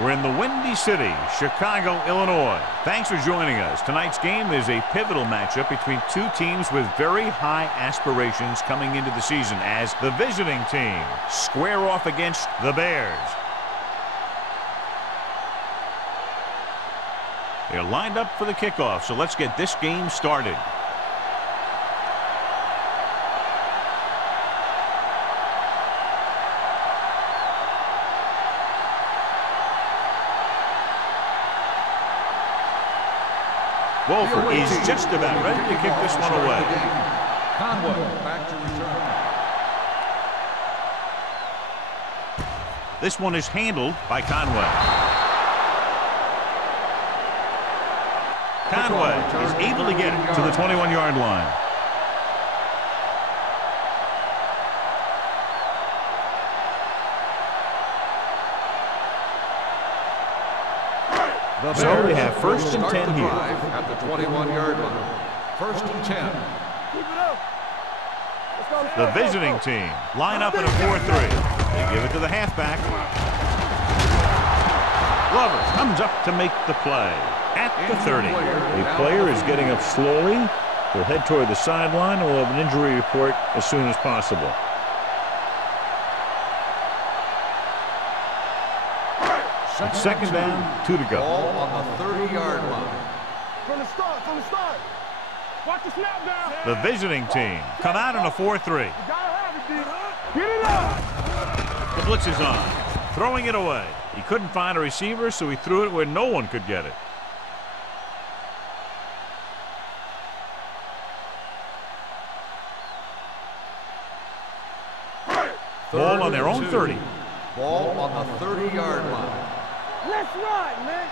We're in the Windy City, Chicago, Illinois. Thanks for joining us. Tonight's game is a pivotal matchup between two teams with very high aspirations coming into the season as the visiting team square off against the Bears. They're lined up for the kickoff, so let's get this game started. Wolfer is just about ready to kick this one away. Conway back to return. This one is handled by Conway. Conway is able to get it to the 21-yard line. So we have first and 10 here. At the 21-yard line. First and 10. Keep it up. Let's go. The visiting team line up in a 4-3. They give it to the halfback. Glover comes up to make the play at the 30. The player is getting up slowly. He'll head toward the sideline and we'll have an injury report as soon as possible. It's second down, 2 to go. Ball on the 30-yard line. From the start. Watch the snap down. The visiting team come out in a 4-3. You gotta have it, D. Get it up. The blitz is on. Throwing it away. He couldn't find a receiver, so he threw it where no one could get it. Ball on their own 30. Ball on the 30-yard line. Let's ride, man.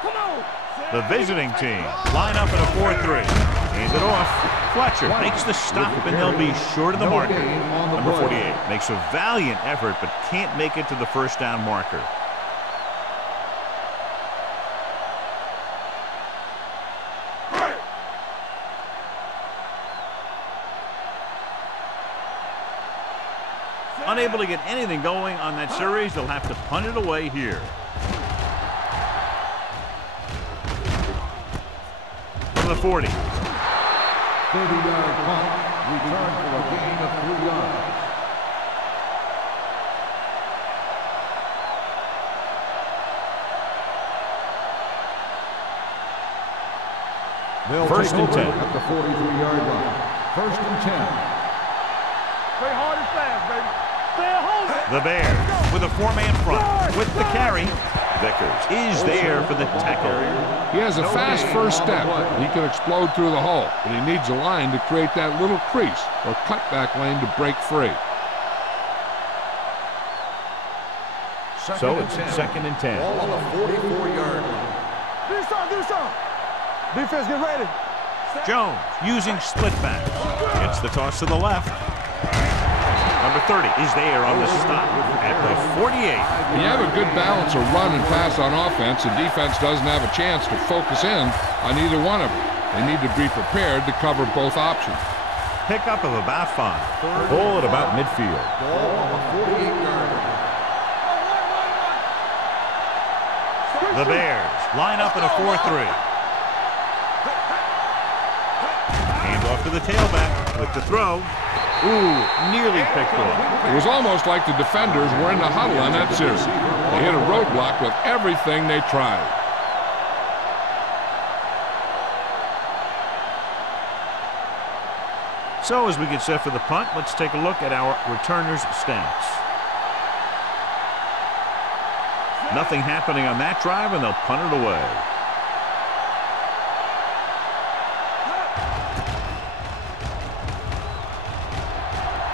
Come on. The visiting team line up in a 4-3. Hands it off. Fletcher makes the stop, and they'll be short of the marker. Number 48 makes a valiant effort, but can't make it to the first down marker. Unable to get anything going on that series, they'll have to punt it away here. From the 40. 30-yard punt. Return for a gain of 3 yards. First and 10. At the 43-yard line. First and 10. Play hard and fast, baby. Stay home. The Bears with a 4-man front with the carry. Vickers is there for the tackle. He has a fast first step. He can explode through the hole, but he needs a line to create that little crease or cutback lane to break free. So it's second and 10. Ball on the 44-yard line. Do something. Defense, get ready. Jones using split back. Gets the toss to the left. Number 30 is there on the stop at the 48. When you have a good balance of run and pass on offense, the defense doesn't have a chance to focus in on either one of them. They need to be prepared to cover both options. Pickup of about 5. Ball at about midfield. Ball on the 48-yard line. The Bears line up in a 4-3. Hand off to the tailback with the throw. Ooh, nearly picked off. It was almost like the defenders were in the huddle on that series. They hit a roadblock with everything they tried. So as we get set for the punt, let's take a look at our returners' stats. Nothing happening on that drive, and they'll punt it away.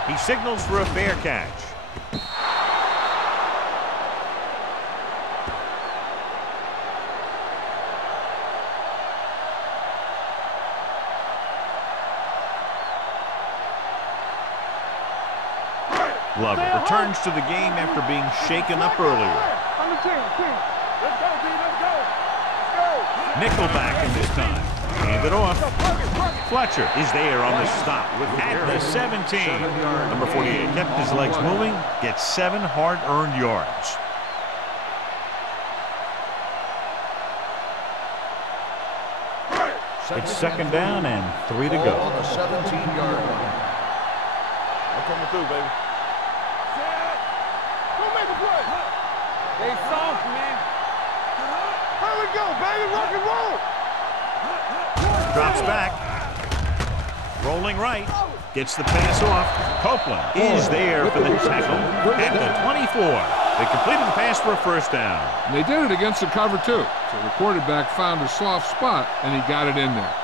He signals for a fair catch. Glover returns to the game after being shaken up earlier. On the team. Let's go, D. Let's go. Nickelback in this time. Hand it off. Fletcher is there on the stop at the 17. Number 48 kept his legs moving, gets 7 hard-earned yards. It's second down and 3 to go. On the 17-yard line. I'm coming through, baby. Go make a play. They soft, man. Here we go, baby. Rock and roll. Drops back. Rolling right. Gets the pass off. Copeland is there for the tackle at the 24. They completed the pass for a first down. And they did it against the cover, too. So the quarterback found a soft spot, and he got it in there.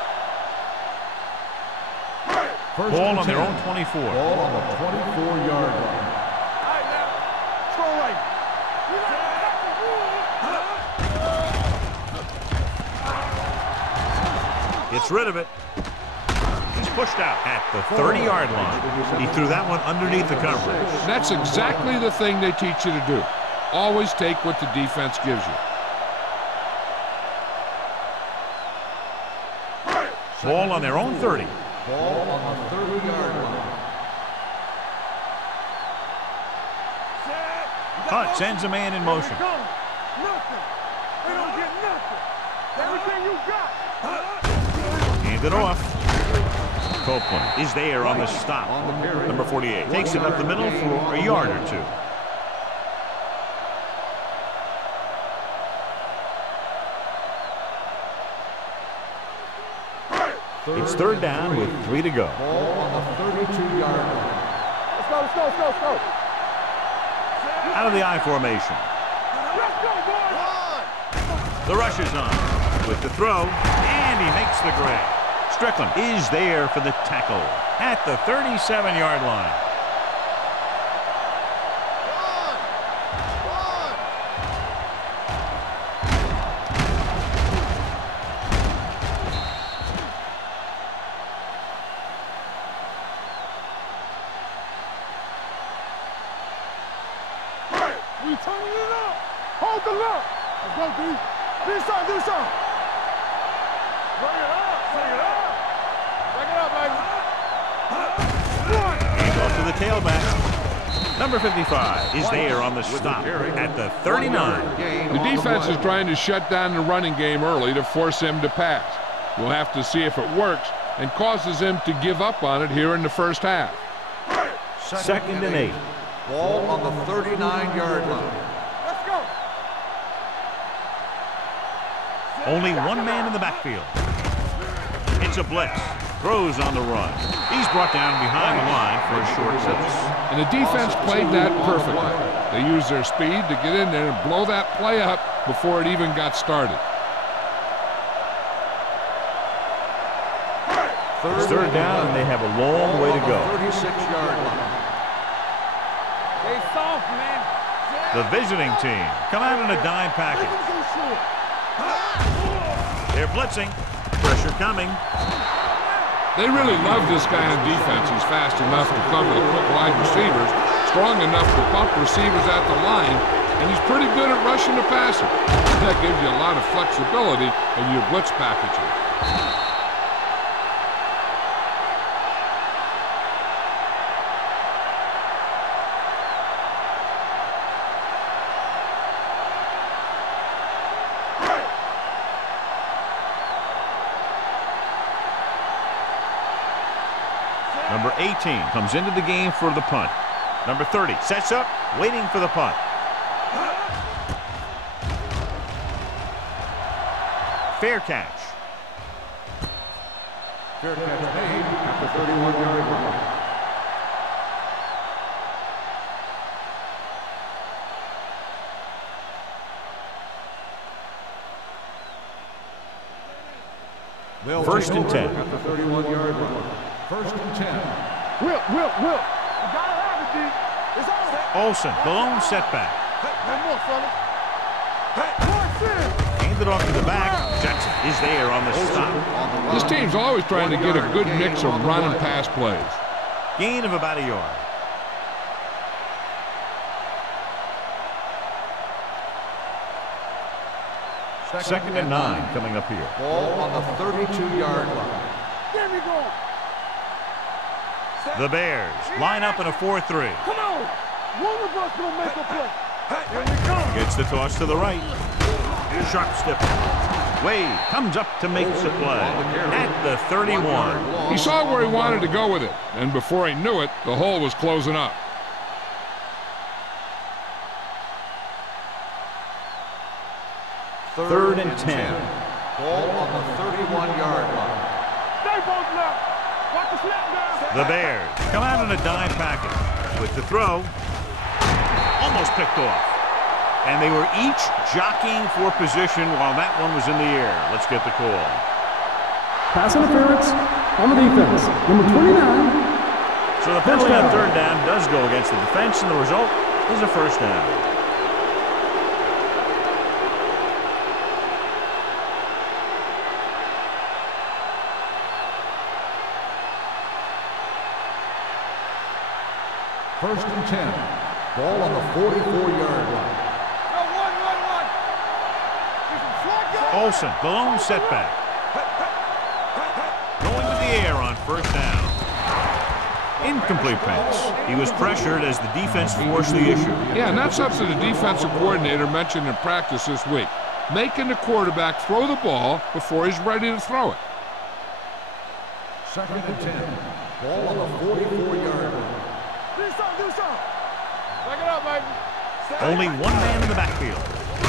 Ball on their own 24. Ball on the 24-yard line. All right, now. Throw right. Gets rid of it. He's pushed out at the 30-yard line. He threw that one underneath the coverage. That's exactly the thing they teach you to do. Always take what the defense gives you. Ball on their own 30. Ball on the 30-yard line. Hunt sends a man in motion. Nothing. They don't get nothing. Everything you got. Hand it off. Copeland is there on the stop. Number 48 takes it up the middle for a yard or two. It's third down with 3 to go. Ball on the 32-yard line. Let's go, let's go, let's go, let's go. Out of the I formation. Let's go, boys. The rush is on with the throw, and he makes the grab. Strickland is there for the tackle at the 37-yard line. We turning it up. Hold the look. Let's go, D. Do something, do something. Bring it up, bring it up. Bring it up, baby. And goes to the tailback. Number 55 is there on the stop at the 39. The defense is trying to shut down the running game early to force him to pass. We'll have to see if it works and causes him to give up on it here in the first half. Second and 8. Ball on the 39-yard line. Let's go. Only one man in the backfield. It's a blitz. Throws on the run. He's brought down behind the line for a short blitz. And the defense played that perfectly. They used their speed to get in there and blow that play up before it even got started. It's third down, and they have a long way to go. 36-yard line. They soft, man. The visiting team come out in a dime package. They're blitzing. Pressure coming. They really love this guy on defense. He's fast enough to cover the quick wide receivers, strong enough to bump receivers at the line, and he's pretty good at rushing the passer. That gives you a lot of flexibility in your blitz packaging. Number 18 comes into the game for the punt. Number 30 sets up, waiting for the punt. Fair catch. Fair catch made at the 31-yard line. First and 10. At the 31-yard line. First and 10. Whip. You gotta have it, D. It's over. Olsen, the lone setback. No more, fella. Handed off to the back. Jackson is there on the stop. This team's always trying to get a good mix of run and pass plays. Gain of about a yard. Second and 9 coming up here. Ball on the 32-yard line. There we go. The Bears line up in a 4-3. Come on. One of us gonna make a play. Here we go. Gets the toss to the right. Sharp step. Wade comes up to make the play at the 31. He saw where he wanted to go with it, and before he knew it, the hole was closing up. Third and 10. Ball on the 31-yard line. Stay both left. Watch the snap down. The Bears come out in a dime package with the throw. Almost picked off. And they were each jockeying for position while that one was in the air. Let's get the call. Pass interference on the defense. Number 29. So the penalty on third down does go against the defense, and the result is a first down. First and 10. Ball on the 44-yard line. Olsen, the lone setback. Going to the air on first down. Incomplete pass. He was pressured as the defense forced the issue. Yeah, and that's something the defensive coordinator mentioned in practice this week. Making the quarterback throw the ball before he's ready to throw it. Second and 10. Ball on the 44-yard line. Do something. Back it up, baby. Only one man in the backfield.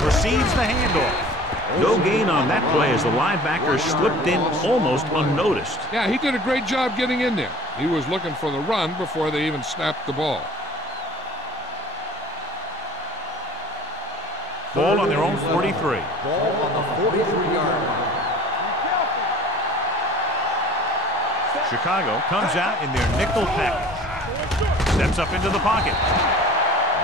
Receives the handoff. No gain on that play as the linebacker slipped in almost unnoticed. Yeah, he did a great job getting in there. He was looking for the run before they even snapped the ball. Ball on their own 43. Ball on the 43-yard line. Chicago comes out in their nickel package. Steps up into the pocket.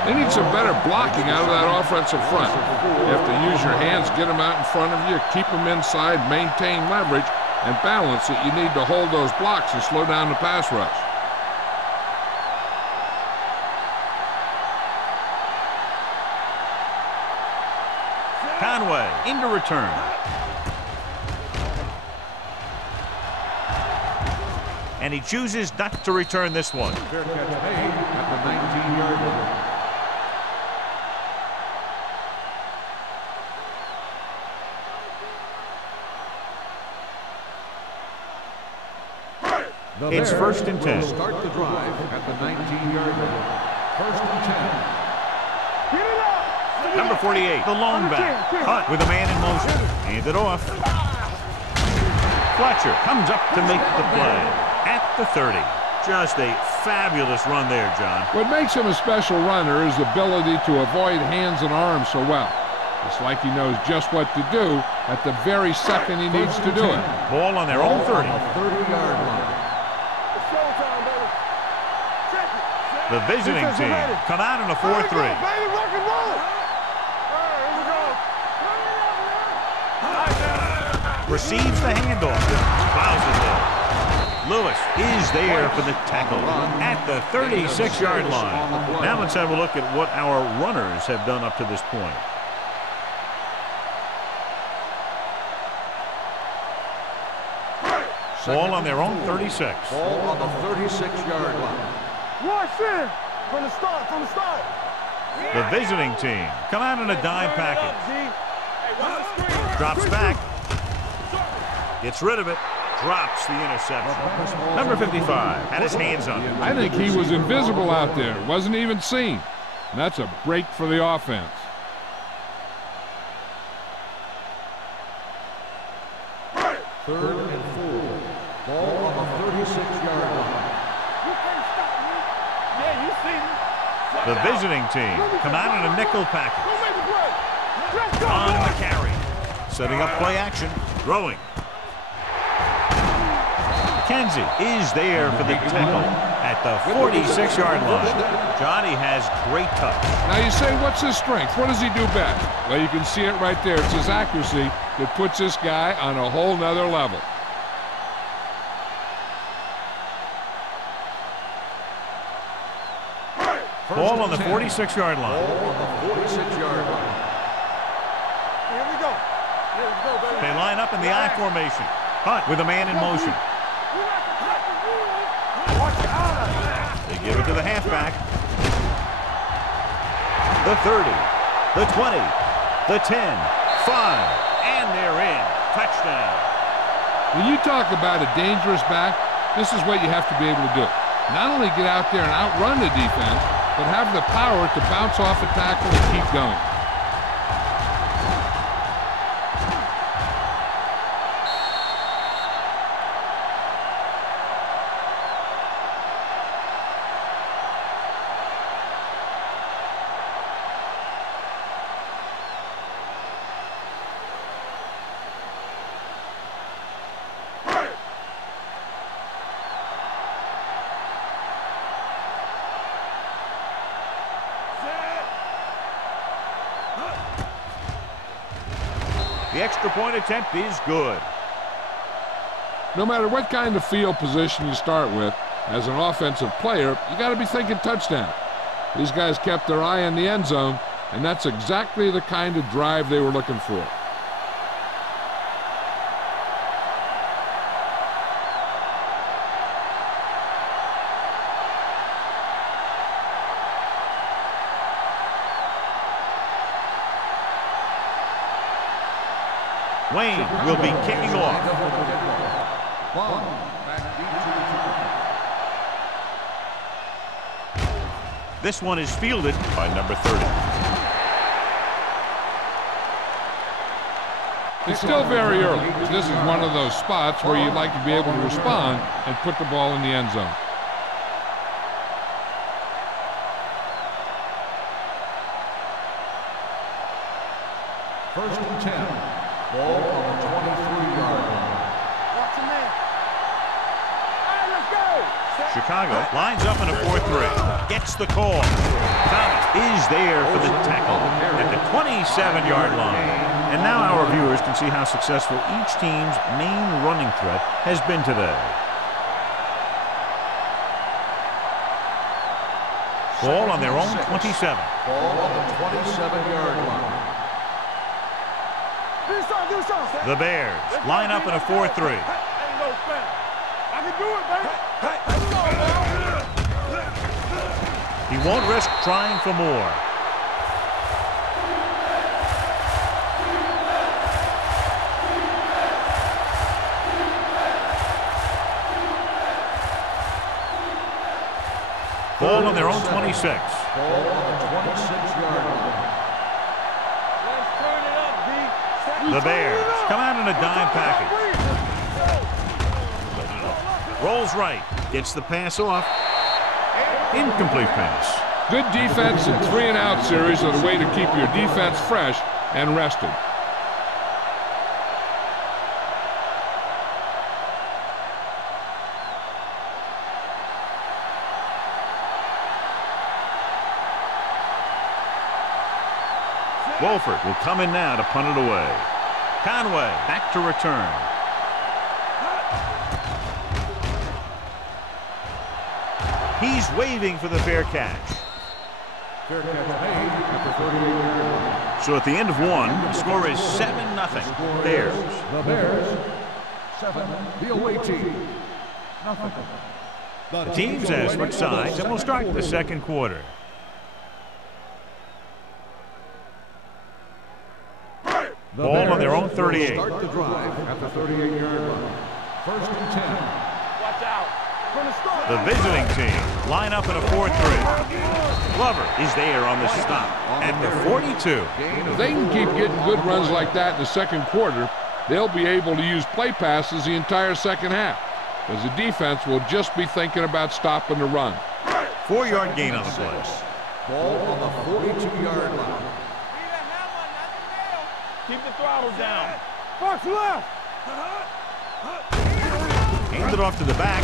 They need some better blocking out of that offensive front. You have to use your hands, get them out in front of you, keep them inside, maintain leverage, and balance it. You need to hold those blocks and slow down the pass rush. Conway into return. And he chooses not to return this one. Fair catch made at the 19-yard line. It's first and 10. Start the drive at the 19-yard line. First and 10. Number 48, the lone back. Hunt with a man in motion. Hand it off. Fletcher comes up to make the play at the 30. Just a fabulous run there, John. What makes him a special runner is the ability to avoid hands and arms so well. It's like he knows just what to do at the very second he needs to do it. Ball on their own 30. 30-yard line. The visiting team come out in a 4-3. Baby, rock and roll. Receives the handoff. Fouls it there. Lewis is there for the tackle at the 36-yard line. Now let's have a look at what our runners have done up to this point. Ball on their own 36. Ball on the 36-yard line. Watch in. From the start. The visiting team come out in a dime package. Drops back. Gets rid of it. Drops the interception. Number 55 had his hands on it. I think he was invisible out there. Wasn't even seen. And that's a break for the offense. Third and 4. Ball on the 36-yard line. The visiting team come out in a nickel package. On the carry. Setting up play action. Throwing. Kenzie is there for the tackle at the 46-yard line. Johnny has great touch. Now you say, what's his strength? What does he do best? Well, you can see it right there. It's his accuracy that puts this guy on a whole nother level. Ball on the 46-yard line. Ball on the 46-yard line. Here we go. Baby. They line up in the I formation. Hunt with a man in motion. They give it to the halfback. The 30, the 20, the 10, 5, and they're in. Touchdown. When you talk about a dangerous back, this is what you have to be able to do. Not only get out there and outrun the defense, but have the power to bounce off a tackle and keep going. The extra point attempt is good. No matter what kind of field position you start with, as an offensive player, you got to be thinking touchdown. These guys kept their eye on the end zone, and that's exactly the kind of drive they were looking for. Wayne will be kicking off. This one is fielded by number 30. It's still very early. This is one of those spots where you'd like to be able to respond and put the ball in the end zone. First and 10. Ball on the 23-yard line. Watch him there. All right, let's go. Chicago lines up in a 4-3. Gets the call. Thomas is there for the tackle at the 27-yard line. And now our viewers can see how successful each team's main running threat has been today. Ball on their own 27. Ball on the 27-yard line. The Bears line up in a 4-3. I can do it, baby. He won't risk trying for more. Ball on their own 26. Ball on the 26-yard line. Let's turn it up, D. The Bears come out in a dime package. Rolls right. Gets the pass off. Incomplete pass. Good defense and 3-and-out series are the way to keep your defense fresh and rested. Wolford will come in now to punt it away. Conway back to return. He's waving for the fair catch. Fair catch made at the 38-yard line. So at the end of one, the score is 7-0. Bears. The Bears, 7. The away team, nothing. The teams have switched sides, and we'll start the second quarter. The Ball on their own Bears 38. will start the drive at the 38-yard line. First and 10. Watch out. From the start. The visiting team line up in a 4-3. Glover is there on the stop at the 42. If they can keep getting good runs like that in the second quarter, they'll be able to use play passes the entire second half, because the defense will just be thinking about stopping the run. 4-yard gain on the play. Ball on the 42-yard line. Keep the throttle down. Box left. Hands it off to the back.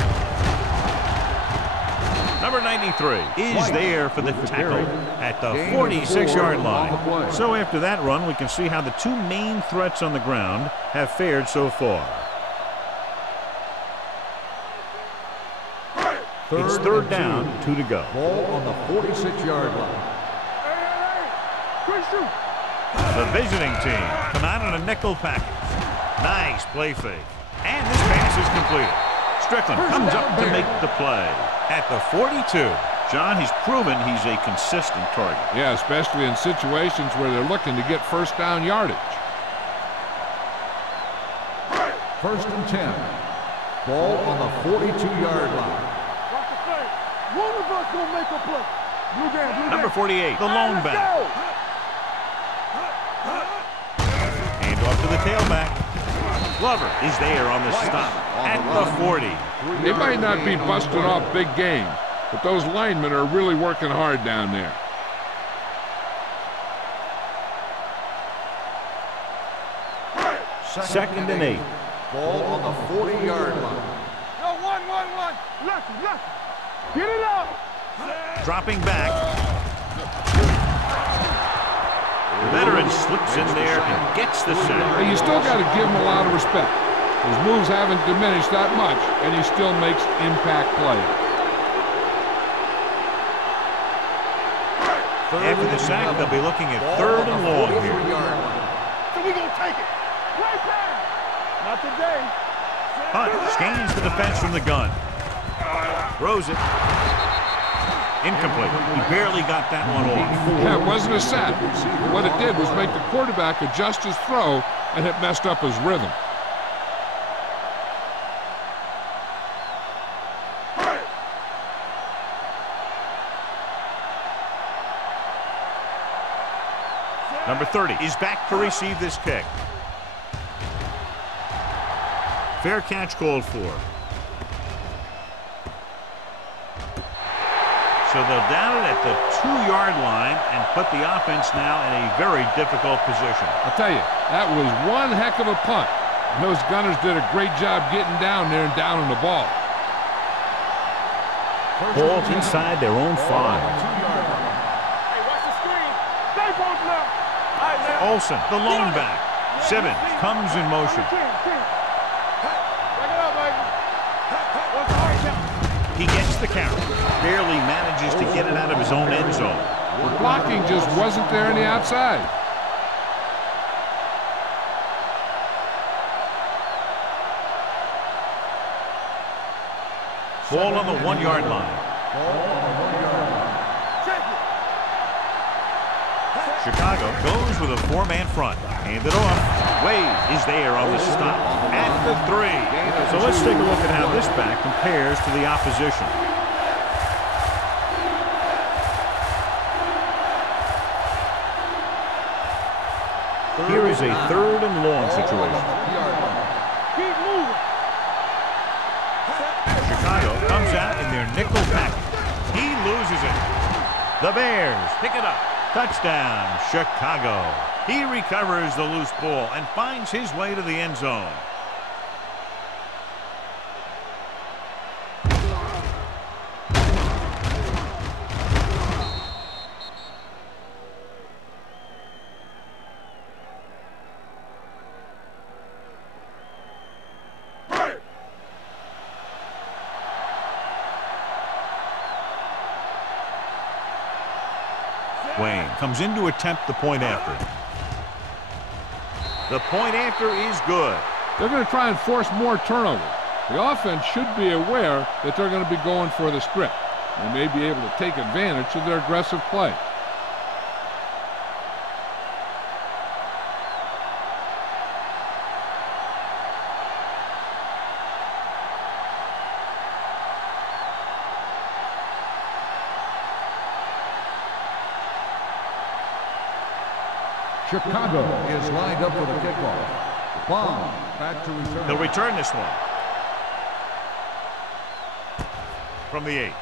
Number 93 is there for the tackle at the 46-yard line. So after that run, we can see how the two main threats on the ground have fared so far. It's third down, 2 to go. Ball on the 46-yard line. Quick shoot. The visiting team come out on a nickel package. Nice play fake. And this pass is completed. Strickland comes up to make the play at the 42. John, he's proven he's a consistent target. Yeah, especially in situations where they're looking to get first down yardage. First and 10. Ball on the 42-yard line. Watch the play. One of us gonna make a play. Blue game, blue Number game. 48, the lone Let's back. go. Hand off to the tailback. Glover is there on the stop at the 40. They might not be busting off big games, but those linemen are really working hard down there. Second and 8. Ball on the 40-yard line. No, one. Left. Get it out. Dropping back. The veteran slips in there and gets the sack. But you still got to give him a lot of respect. His moves haven't diminished that much, and he still makes impact plays. After the sack, they'll be looking at third and long here. So we gonna take it. Right there. Not today. Hunt scans the defense from the gun. Throws it. Incomplete. He barely got that one off. Yeah, it wasn't a sack. What it did was make the quarterback adjust his throw, and it messed up his rhythm. Number 30 is back to receive this kick. Fair catch called for. So they'll down it at the 2-yard line and put the offense now in a very difficult position. I'll tell you, that was one heck of a punt. And those gunners did a great job getting down there and downing the ball. Ball inside their own 5. Hey, watch the screen. Stay both left. All right, now. Olsen, the lone back. Simmons comes in motion. Check it out, baby. What's the hard count? He gets the count. Barely manages to get it out of his own end zone. The blocking just wasn't there on the outside. Ball on the 1-yard line. Chicago goes with a 4-man front. Handed off. Wade is there on the stop at the 3. So let's take a look at how this back compares to the opposition. Here is a third and long situation. Keep moving. Chicago comes out in their nickel package. He loses it. The Bears pick it up. Touchdown, Chicago. He recovers the loose ball and finds his way to the end zone. Wayne comes in to attempt the point after. The point after is good. They're going to try and force more turnovers. The offense should be aware that they're going to be going for the script. They may be able to take advantage of their aggressive play. Chicago is lined up for the kickoff. Bond back to return. They'll return this one. From the 8.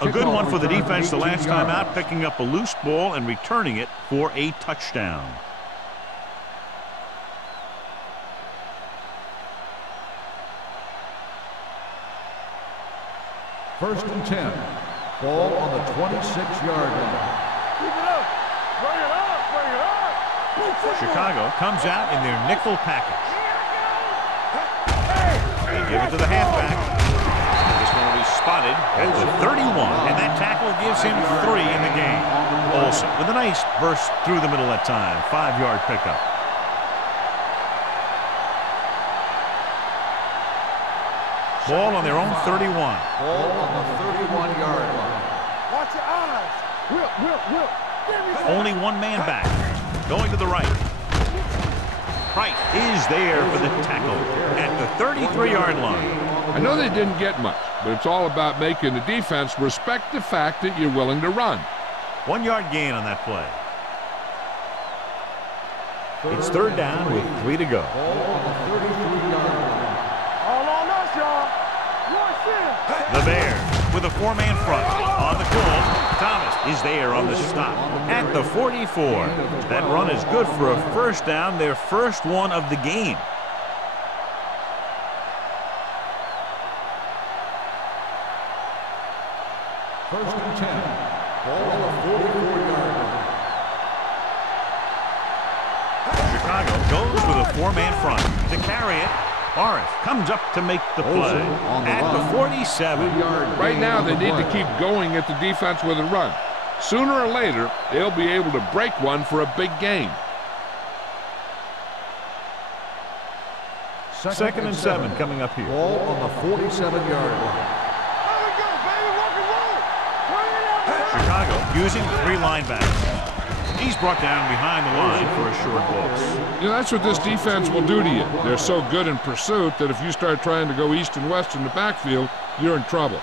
A good one for the defense the last time out, picking up a loose ball and returning it for a touchdown. First and 10. Ball on the 26-yard line. Keep it up. Bring it up. Bring it up. Chicago comes out in their nickel package. They give it to the halfback. This one will be spotted at the 31, and that tackle gives him 3 in the game. Olsen with a nice burst through the middle that time. 5-yard pickup. Ball on their own 31. Ball on the 31-yard line. Watch your eyes. Whip. Only one man back. Going to the right. Right is there for the tackle at the 33-yard line. I know they didn't get much, but it's all about making the defense respect the fact that you're willing to run. 1-yard gain on that play. It's third down with 3 to go. All on us, y'all. The Bears with a 4-man front. On the call, Thomas is there on the stop at the 44. That run is good for a first down, their first one of the game. First and 10. Ball on the 44-yard line. Chicago goes with a 4-man front to carry it. Morris comes up to make the play at the 47. Right now, they need to keep going at the defense with a run. Sooner or later, they'll be able to break one for a big gain. Second and 7 coming up here. Ball on the 47-yard line. Chicago using 3 linebackers. He's brought down behind the line for a short loss. You know, that's what this defense will do to you. They're so good in pursuit that if you start trying to go east and west in the backfield, you're in trouble.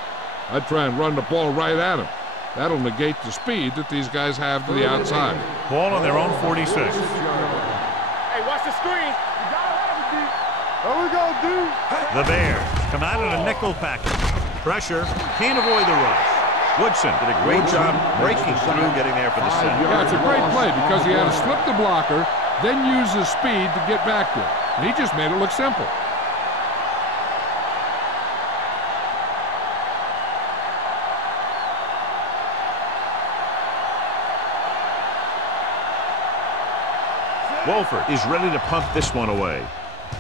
I'd try and run the ball right at them. That'll negate the speed that these guys have to the outside. Ball on their own 46. Hey, watch the screen. You gotta have it, D. There we go, dude. The Bears come out in a nickel package. Pressure, can't avoid the rush. Woodson did a great job breaking through, getting there for the sack. Yeah, it's a great play because he had to slip the blocker, then use his speed to get back there. And he just made it look simple. Wolford is ready to punt this one away.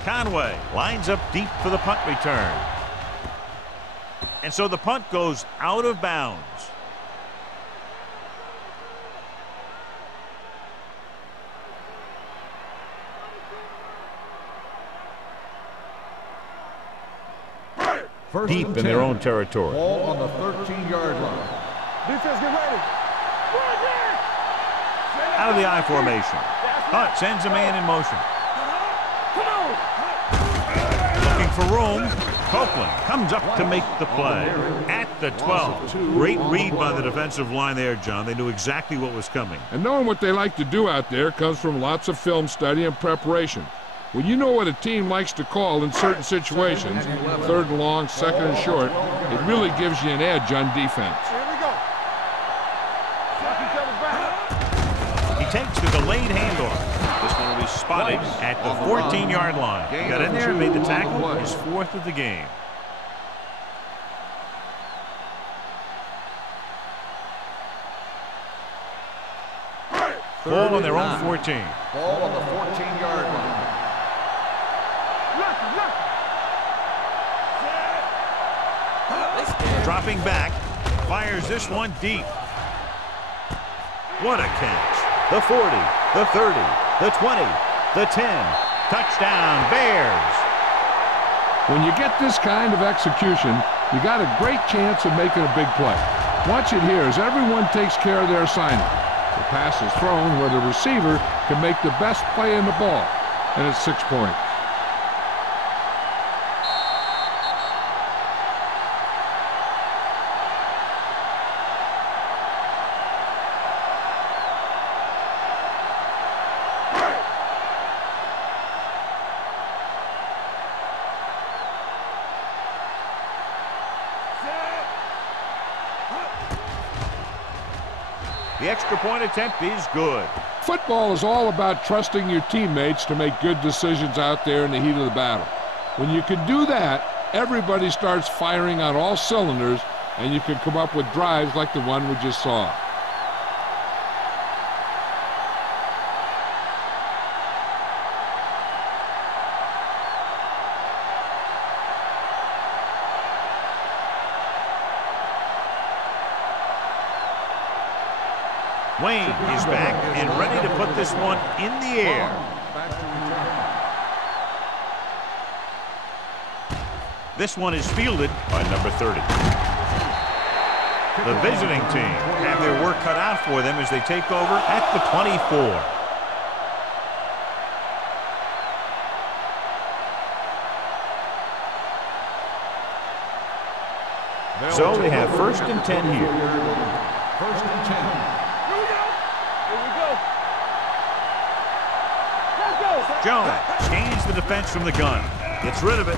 Conway lines up deep for the punt return. And so the punt goes out of bounds. First Deep and in 10. their own territory. Ball on the 13-yard line. Defense, get ready. Out of the I formation. Hunt sends a man in motion. Looking for room. Copeland comes up to make the play at the 12. Great read by the defensive line there, John. They knew exactly what was coming. And knowing what they like to do out there comes from lots of film study and preparation. When you know what a team likes to call in certain situations, third and long, second and short, it really gives you an edge on defense. Here we go. He takes the delayed handoff. This one will be spotted at the 14-yard line. He got in there and made the tackle, his 4th of the game. Ball on their own 14. Ball on the 14-yard line. Dropping back, fires this one deep. What a catch. The 40, the 30, the 20, the 10. Touchdown, Bears. When you get this kind of execution, you got a great chance of making a big play. Watch it here as everyone takes care of their assignment. The pass is thrown where the receiver can make the best play in the ball, and it's 6 points. The extra point attempt is good. Football is all about trusting your teammates to make good decisions out there in the heat of the battle. When you can do that, everybody starts firing on all cylinders, and you can come up with drives like the one we just saw. Wayne is back and ready to put this one in the air. This one is fielded by number 30. The visiting team have their work cut out for them as they take over at the 24. So they have 1st and 10 here. 1st and 10. Here we go. Here we go. Let's go. Jones gains the defense from the gun. Gets rid of it.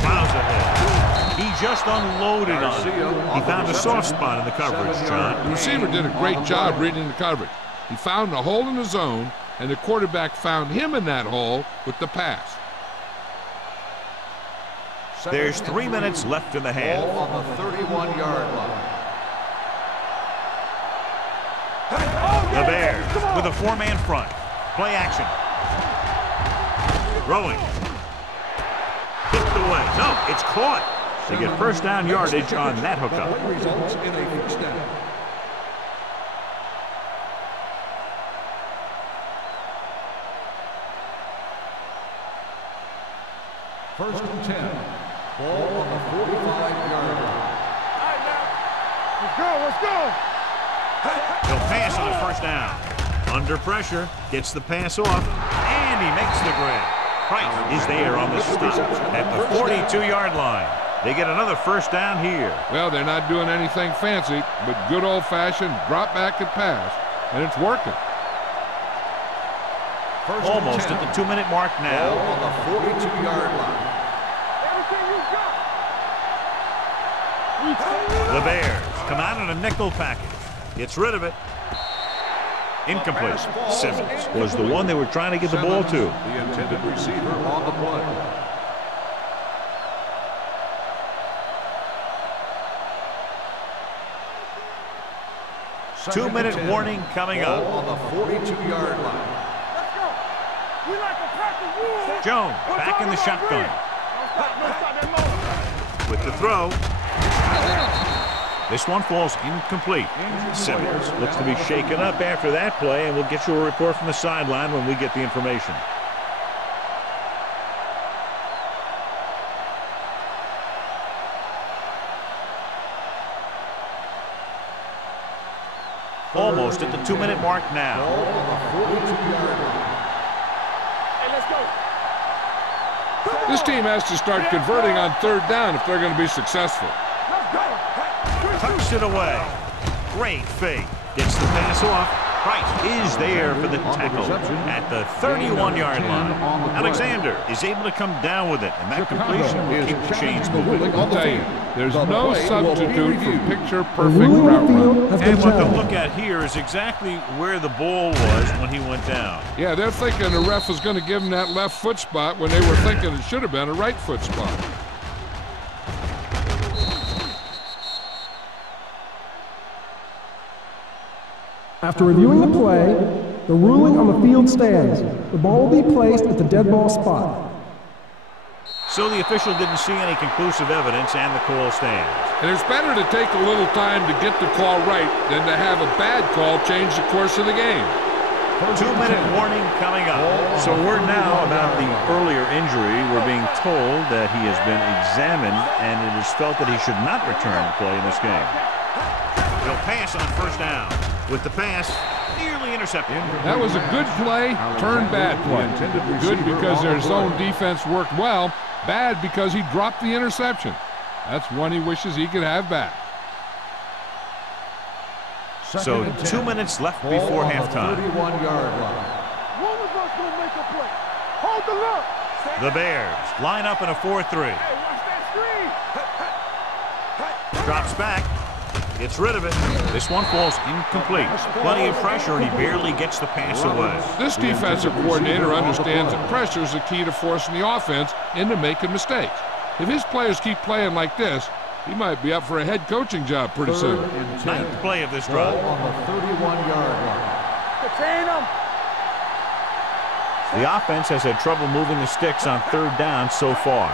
Plows ahead. He just unloaded on it. He found a soft spot in the coverage, John. The receiver did a great job reading the coverage. He found a hole in the zone, and the quarterback found him in that hole with the pass. There's 3 minutes left in the half. Ball on the 31-yard line. The Bears with a 4-man front. Play action. Throwing. Kicked away. No, it's caught. They get 1st down yardage on that hookup. Results in a 1st down. First and 10. Ball on the 45-yard line. All right, now. Let's go. Let's go. He'll pass on the 1st down. Under pressure, gets the pass off, and he makes the grab. Price is there on the stop at the 42-yard line. They get another 1st down here. Well, they're not doing anything fancy, but good old-fashioned drop back and pass, and it's working. Almost at the 2-minute mark now. Ball on the 42-yard line. Everything you got. The Bears come out in a nickel package. Gets rid of it. Incomplete. Simmons was the one they were trying to get the ball to. The intended receiver on the play. Two-minute warning coming Ball up. on the 42-yard line. Let's go. We like to practice rules. Jones back in the shotgun. With the throw. This one falls incomplete. Simmons looks to be shaken up after that play, and we'll get you a report from the sideline when we get the information. Almost at the 2-minute mark now. Ball on the 42-yard line. Hey, let's go. This team has to start converting on 3rd down if they're going to be successful. Let's go. Tucks it away. Great fake. Gets the pass off. Price is there for the tackle at the 31-yard line. Alexander is able to come down with it, and that completion will keep the chains moving. I'll tell you, there's no substitute for picture-perfect ruling route on the field running. has been And what they'll challenged. look at here is exactly where the ball was when he went down. Yeah, they're thinking the ref was going to give him that left foot spot when they were thinking it should have been a right foot spot. After reviewing the play, the ruling on the field stands. The ball will be placed at the dead ball spot. So the official didn't see any conclusive evidence, and the call stands. And it's better to take a little time to get the call right than to have a bad call change the course of the game. 2-minute warning coming up. So we're now about the earlier injury. We're being told that he has been examined, and it is felt that he should not return to play in this game. He'll pass on 1st down. With the pass, nearly intercepted. That was a good play, turned bad play. Good because their zone defense worked well, bad because he dropped the interception. That's one he wishes he could have back. So 2 minutes left before halftime. 31-yard line. One of us gonna make a play. Hold the look. The Bears line up in a 4-3. Hey, watch that screen. Drops back. Gets rid of it. This one falls incomplete. Plenty of pressure, and he barely gets the pass away. This defensive coordinator understands that pressure is the key to forcing the offense into making mistakes. If his players keep playing like this, he might be up for a head coaching job pretty soon. 3rd and 10. Ninth play of this Ball drive. on the 31-yard line. Contain them. The offense has had trouble moving the sticks on 3rd down so far.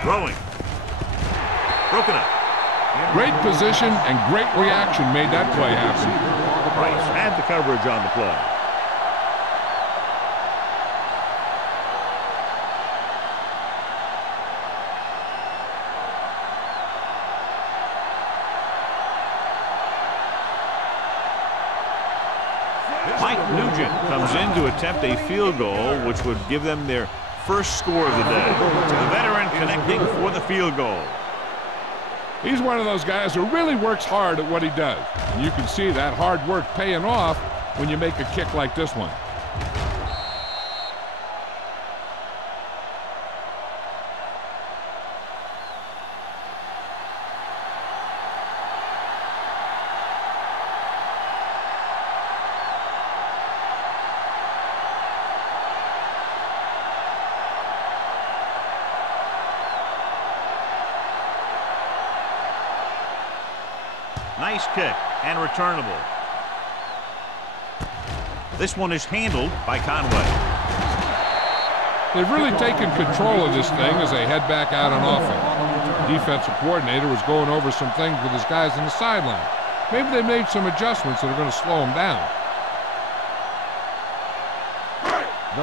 Throwing. Broken up. Great position and great reaction made that play happen. Price had the coverage on the play. Mike Nugent comes in to attempt a field goal, which would give them their first score of the day. The veteran connecting for the field goal. He's one of those guys who really works hard at what he does. And you can see that hard work paying off when you make a kick like this one. Nice kick and returnable. This one is handled by Conway. They've really taken control of this thing as they head back out on offense. The defensive coordinator was going over some things with his guys on the sideline. Maybe they made some adjustments that are going to slow them down.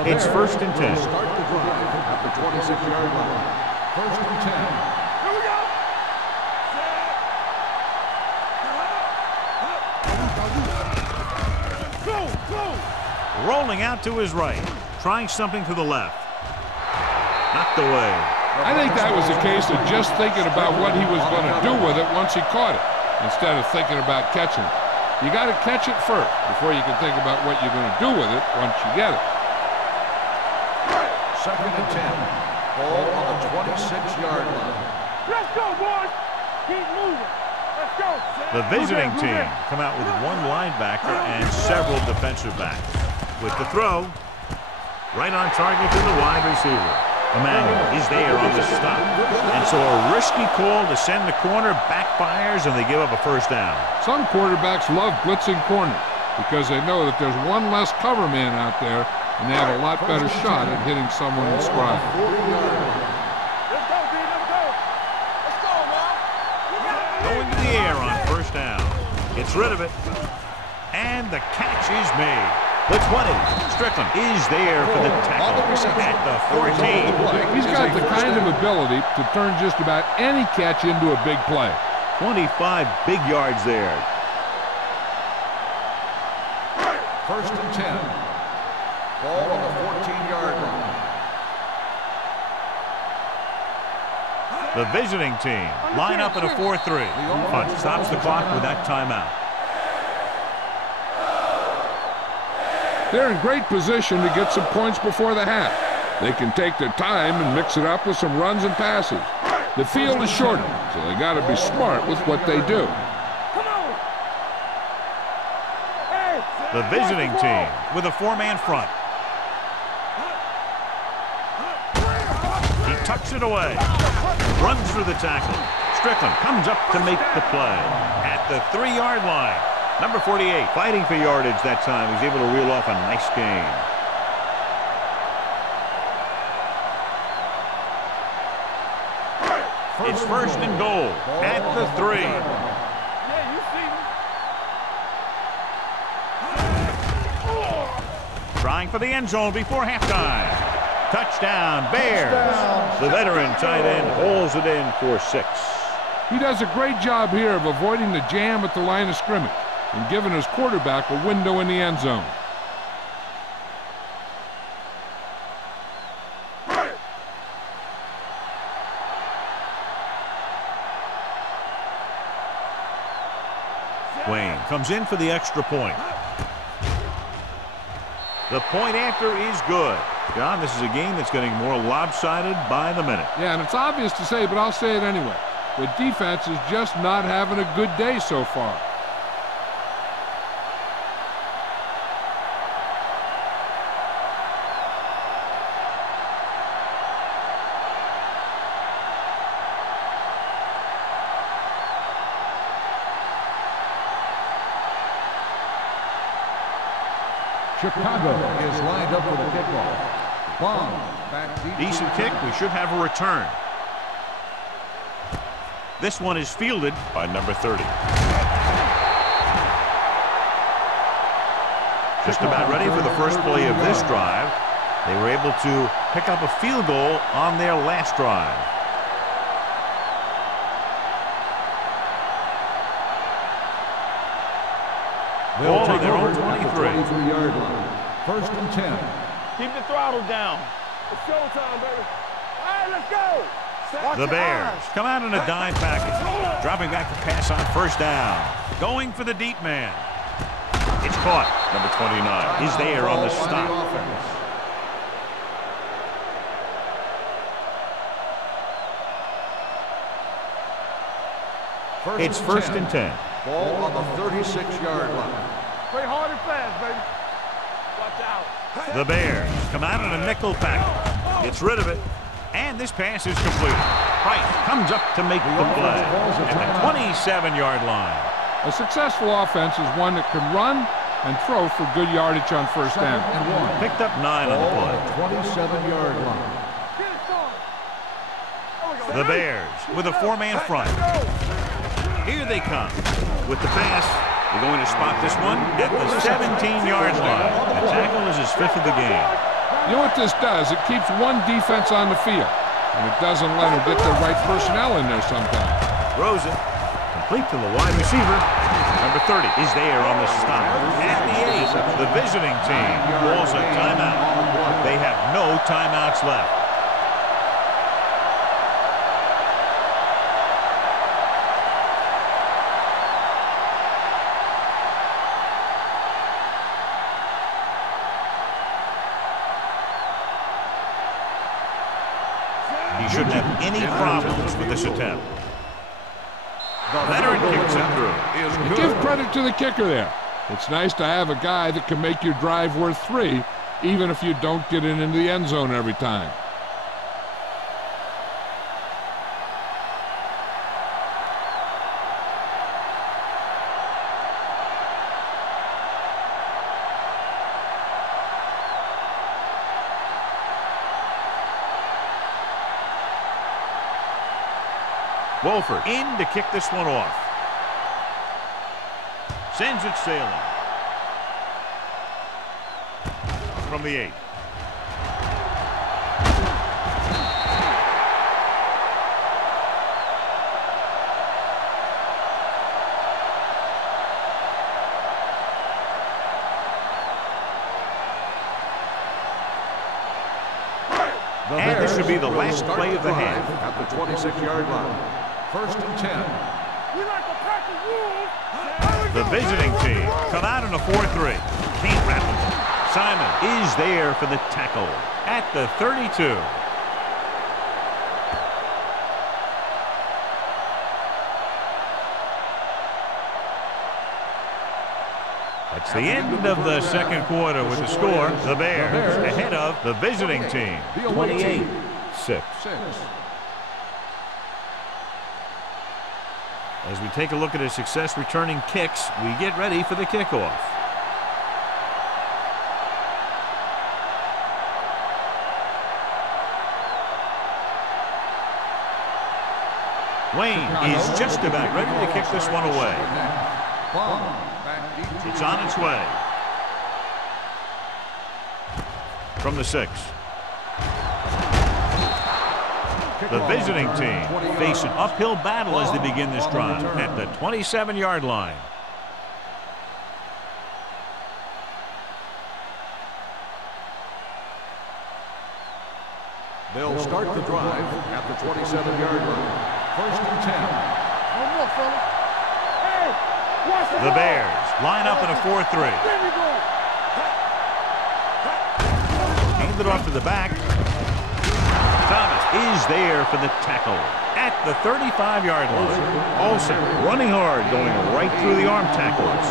It's 1st and 10. Start the drive at the 26-yard line. 1st and 10. Here we go. Rolling out to his right, trying something to the left. Knocked away. I think that was a case of just thinking about what he was going to do with it once he caught it, instead of thinking about catching it. You got to catch it first before you can think about what you're going to do with it once you get it. 2nd and 10. Ball on the 26-yard line. Let's go, boys. Keep moving. Let's go. The visiting team come out with one linebacker and several defensive backs. With the throw, right on target to the wide receiver. Emmanuel is there on the stop. And so a risky call to send the corner backfires, and they give up a 1st down. Some quarterbacks love blitzing corners because they know that there's one less cover man out there, and they have a lot better shot at hitting someone in stride. Let's go, D. Let's go. Let's go, man. Going to the air on 1st down. Gets rid of it. And the catch is made. The 20. Strickland is there for the tackle at the 14. He's got the kind of ability to turn just about any catch into a big play. 25 big yards there. 1st and 10. Ball on the 14-yard line. The visiting team line up at a 4-3. Punch stops the clock with that timeout. They're in great position to get some points before the half. They can take their time and mix it up with some runs and passes. The field is shorter, so they got to be smart with what they do. Come on. Hey. The visiting team with a 4-man front. He tucks it away. Runs through the tackle. Strickland comes up to make the play at the 3-yard line. Number 48, fighting for yardage that time. He's able to reel off a nice gain. It's 1st and goal at the 3. Yeah, you see me. Trying for the end zone before halftime. Touchdown, Bears. The veteran tight end holds it in for 6. He does a great job here of avoiding the jam at the line of scrimmage and giving his quarterback a window in the end zone. Wayne comes in for the extra point. The point after is good. John, this is a game that's getting more lopsided by the minute. Yeah, and it's obvious to say, but I'll say it anyway. The defense is just not having a good day so far. Chicago is lined up for the kickoff. Bomb back deep. Decent kick. We should have a return. This one is fielded by number 30. Just about ready for the first play of this drive. They were able to pick up a field goal on their last drive. They'll Ball on take their over own at the 23. 23-yard line. 1st and 10. Keep the throttle down. It's showtime, baby. All right, let's go. The Bears come out in a dime package. Dropping back to pass on first down. Going for the deep man. It's caught. Number 29 is there on the stop. It's first and 10. Ball on the 36-yard line. Play hard and fast, baby. Watch out. The Bears come out in a nickel package. Gets rid of it. And this pass is completed. Price comes up to make the play at the 27-yard line. A successful offense is one that can run and throw for good yardage on first down. Picked up 9 on the play. 27-yard line. The Bears with a 4-man front. Here they come with the pass. They're going to spot this one at the 17-yard line. The tackle is his 5th of the game. You know what this does? It keeps one defense on the field, and it doesn't let them get the right personnel in there sometimes. Throws it. Complete to the wide receiver. Number 30 is there on the stop. At the 8, the visiting team calls a timeout. They have no timeouts left. He shouldn't have any problems with this attempt. Veteran kicks it through. And give credit to the kicker there. It's nice to have a guy that can make your drive worth 3, even if you don't get it into the end zone every time. Wolford in to kick this one off. Sends it sailing. From the 8. And this should be the last play of the half. At the 26-yard line. First and 10. The visiting team come out in a 4-3. Can't wrap them. Simon is there for the tackle at the 32. That's the end of the second quarter with the score. The Bears ahead of the visiting team. 28-6. As we take a look at his success returning kicks, we get ready for the kickoff. Wayne is just about ready to kick this one away. It's on its way. From the 6. The visiting team face an uphill battle as they begin this drive at the 27-yard line. They'll start the drive at the 27-yard line. First and 10. The Bears line up in a 4-3. Hand it off to the back. Thomas is there for the tackle at the 35-yard line. Olsen running hard, going right through the arm tackles.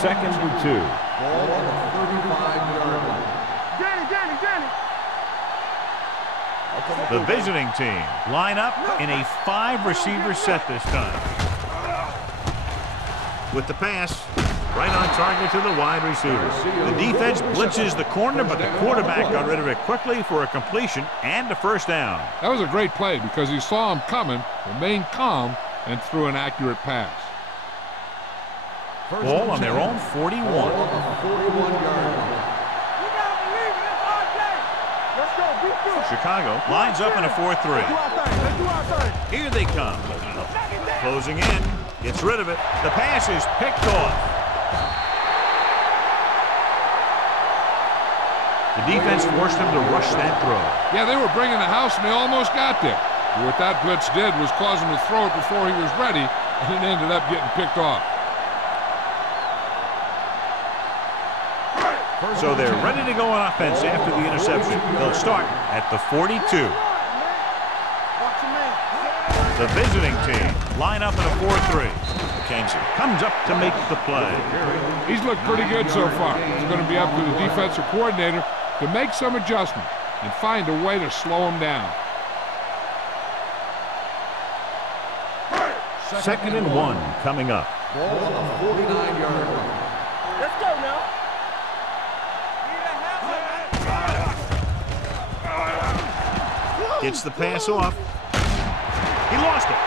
Second and 2. Ball on the 35-yard line. The visiting team line up in a 5-receiver set this time. With the pass, right on target to the wide receiver. The defense blitzes the corner, but the quarterback got rid of it quickly for a completion and a first down. That was a great play because he saw him coming, remained calm, and threw an accurate pass. Ball on their own 41. Ball on the 41-yard line. Chicago lines up in a 4-3. Here they come. Closing in. Gets rid of it. The pass is picked off. The defense forced him to rush that throw. Yeah, they were bringing the house, and they almost got there. But what that blitz did was cause him to throw it before he was ready, and it ended up getting picked off. So they're ready to go on offense after the interception. They'll start at the 42. The visiting team line up in a 4-3. McKenzie comes up to make the play. He's looked pretty good so far. It's going to be up to the defensive coordinator to make some adjustments and find a way to slow him down. 2nd and 1 coming up. Ball on the 49-yard line. Let's go now. Gets the pass off. He lost it.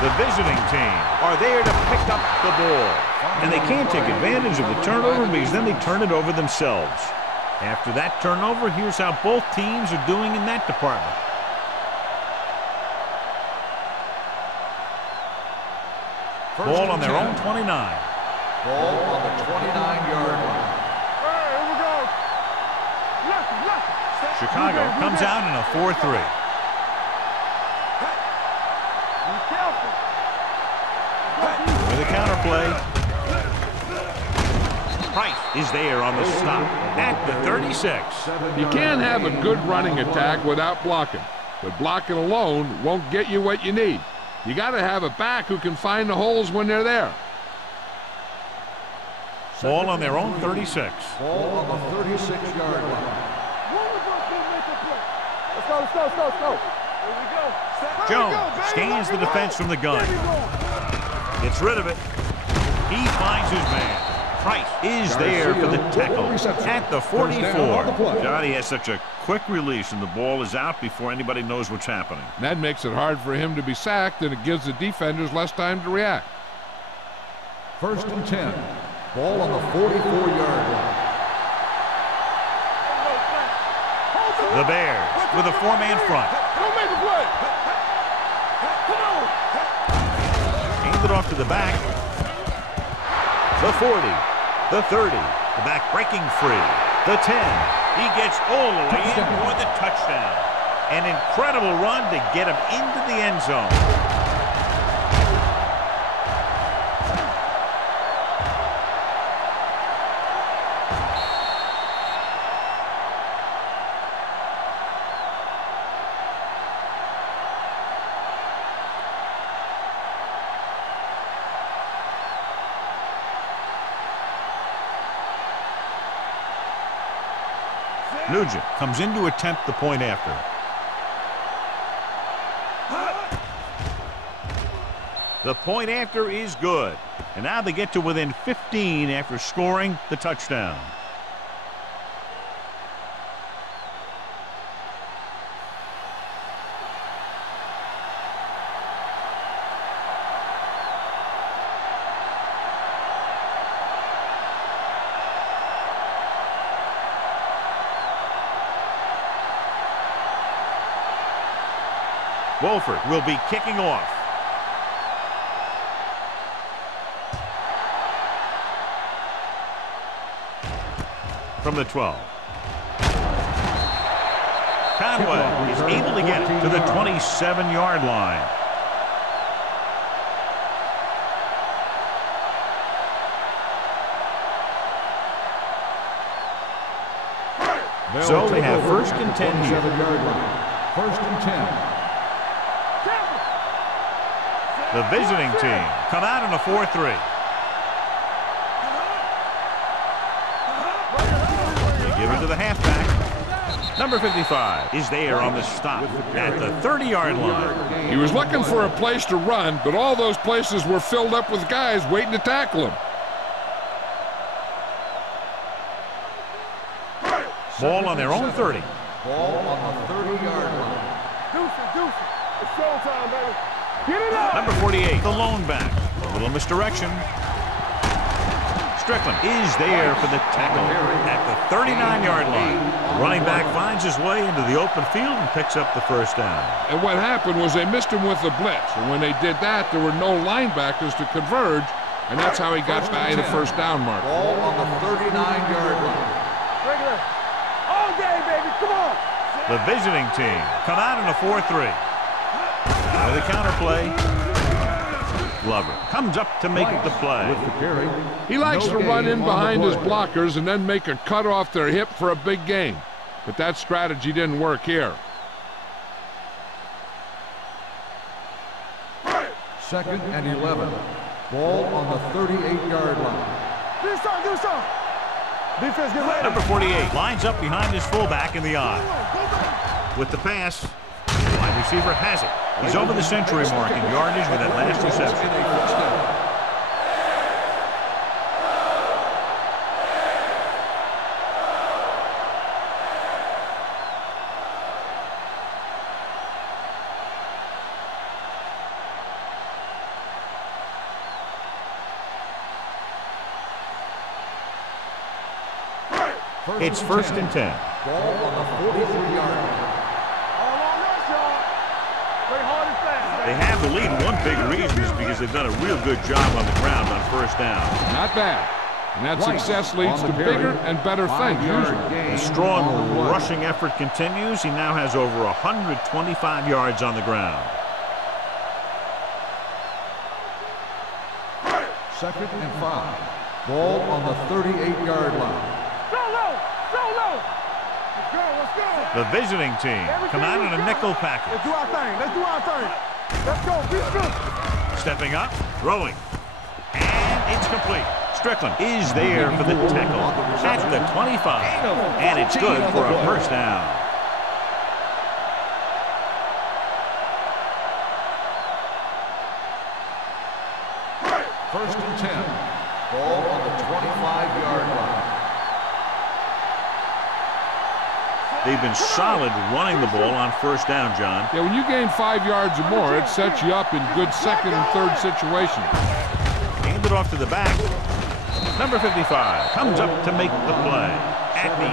The visiting team are there to pick up the ball. And they can't take advantage of the turnover because then they turn it over themselves. After that turnover, here's how both teams are doing in that department. Ball on their own 29. Ball on the 29-yard line. Hey, here we go. Left. Chicago comes out in a 4-3. Be careful. With a counter play. Price is there on the stop at the 36. You can't have a good running attack without blocking, but blocking alone won't get you what you need. You got to have a back who can find the holes when they're there. Ball on their own 36. Ball on the 36-yard line. Let's go. Here we go. Jones scans the defense from the gun. Gets rid of it. He finds his man. Price is there for the tackle at the 44. Johnny has such a quick release, and the ball is out before anybody knows what's happening. That makes it hard for him to be sacked, and it gives the defenders less time to react. 1st and 10. Ball on the 44-yard line. The Bears with a 4-man front. Don't make a play. Come on. Aimed it off to the back. The 40. The 30. The back breaking free. The 10. He gets all the way in for the touchdown. An incredible run to get him into the end zone. Nugent comes in to attempt the point after. The point after is good. And now they get to within 15 after scoring the touchdown. Wolford will be kicking off. From the 12. Conway is able to get it to the 27-yard line. So they have 1st and 10 here. 1st and 10. The visiting team come out in a 4-3. They give it to the halfback. Number 55 is there on the stop at the 30-yard line. He was looking for a place to run, but all those places were filled up with guys waiting to tackle him. Ball on their own 30. Ball on the 30-yard line. Deuce it. It's showtime, baby. Get it up. Number 48, the lone back. A little misdirection. Strickland is there for the tackle at the 39-yard line. The running back finds his way into the open field and picks up the first down. And what happened was they missed him with the blitz. And when they did that, there were no linebackers to converge, and that's how he got by the first down mark. Ball on the 39-yard line. Regular. All day, baby. Come on. The visiting team come out in a 4-3. Now the counter play. Glover comes up to make the play. With the carry. He likes No to run gain in on behind the his play. blockers and then make a cut off their hip for a big gain. But that strategy didn't work here. Second and 11. Ball on the 38-yard line. Do something. Defense, get ready. Number 48 lines up behind his fullback in the eye. With the pass, the wide receiver has it. He's over the century mark in yardage with that last reception. In a first down. It's first and 10. Ball on the 43-yard line. All on us, y'all. Play hard and fast. They have the lead. One big reason is because they've done a real good job on the ground on first down. Not bad. And that White success leads on to the carry. bigger and better things 5-yard usually. gain The strong on the play. rushing effort continues. He now has over 125 yards on the ground. Second and 5. Ball on the 38-yard line. Solo. Let's go. The visiting team come out in a nickel package. Let's do our thing. Let's go. Be good. Stepping up, throwing, and it's complete. Strickland is there for the tackle at the 25, and it's good for a first down. First and 10. Ball on the 25-yard line. They've been solid running the ball on first down, John. Yeah, when you gain 5 yards or more, it sets you up in good second and third situations. Hand it off to the back. Number 55 comes up to make the play at the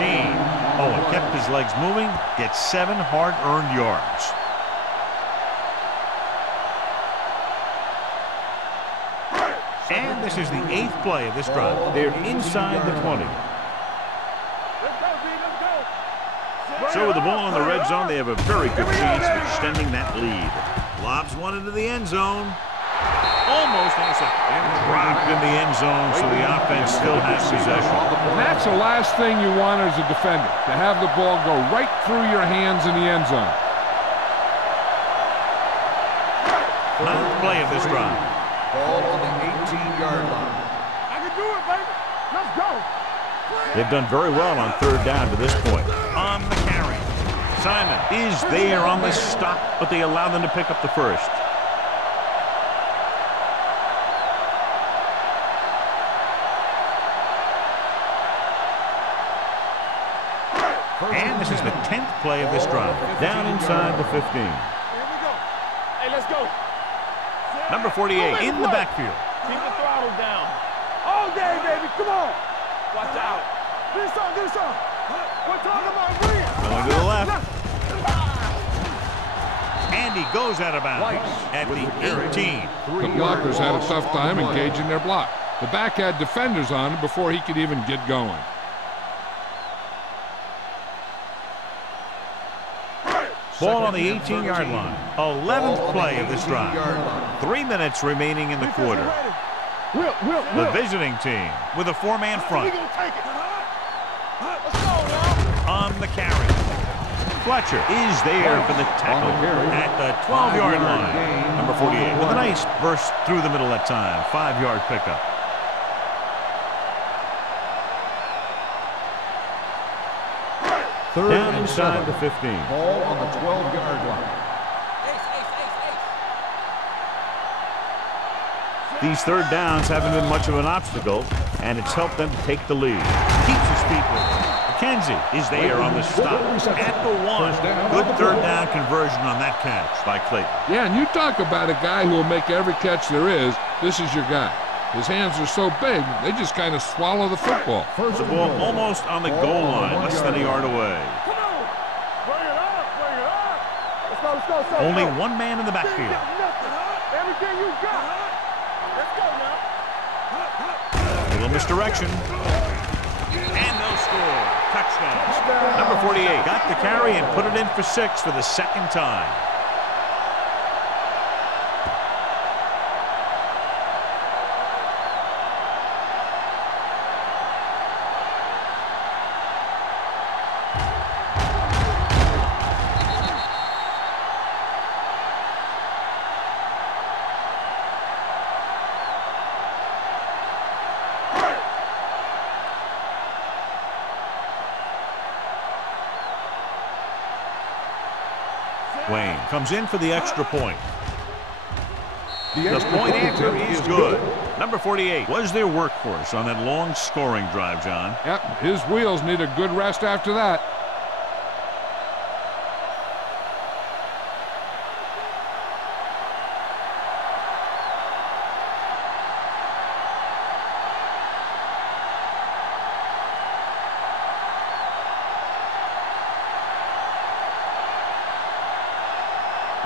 18. Oh, and kept his legs moving, gets 7 hard-earned yards. And this is the 8th play of this drive. They're inside the 20. Let's go, B. Let's go. So with the ball in the red zone, they have a very good chance of extending that lead. Lobs one into the end zone. Almost intercepted. And dropped in the end zone, so the offense still has possession. And that's the last thing you want as a defender, to have the ball go right through your hands in the end zone. 9th play of this drive. Ball on the 18-yard line. I can do it, baby. Let's go. They've done very well on third down to this point. On the carry. Simon is there on the stop, but they allow them to pick up the first. And this is the 10th play of this drive. Down inside the 15. Here we go. Hey, let's go. Number 48 in the backfield. Keep the throttle down. All day, baby. Come on. Watch out. Do something. We're talking about Green. Going to the left. And he goes out of bounds at the 18. The blockers had a tough time engaging their block. The back had defenders on him before he could even get going. Ball on the 18-yard line. 11th play of this drive. 3 minutes remaining in the quarter. The visiting team with a 4-man front. We're going to take it. Let's go now. On the carry. Fletcher is there for the tackle at the 12-yard line. Number 48 with a nice burst through the middle that time. 5-yard pickup. Down inside the 15. Ball on the 12-yard line. These third downs haven't been much of an obstacle, and it's helped them to take the lead. Keeps his feet with it. McKenzie is there on the stop at the 1. Good third down conversion on that catch by Clayton. Yeah, and you talk about a guy who will make every catch there is. This is your guy. His hands are so big, they just kind of swallow the football. The ball almost on the goal line, less than a yard away. Come on. Bring it up. Bring it up. Let's go, let's go, let's go. Only one man in the backfield. Everything you got. Let's go now. A little misdirection. And they'll score. Touchdown. Number 48 got the carry and put it in for 6 for the second time. Wayne comes in for the extra point. The point answer is good. Number 48 was their workhorse on that long scoring drive, John. Yep, his wheels need a good rest after that.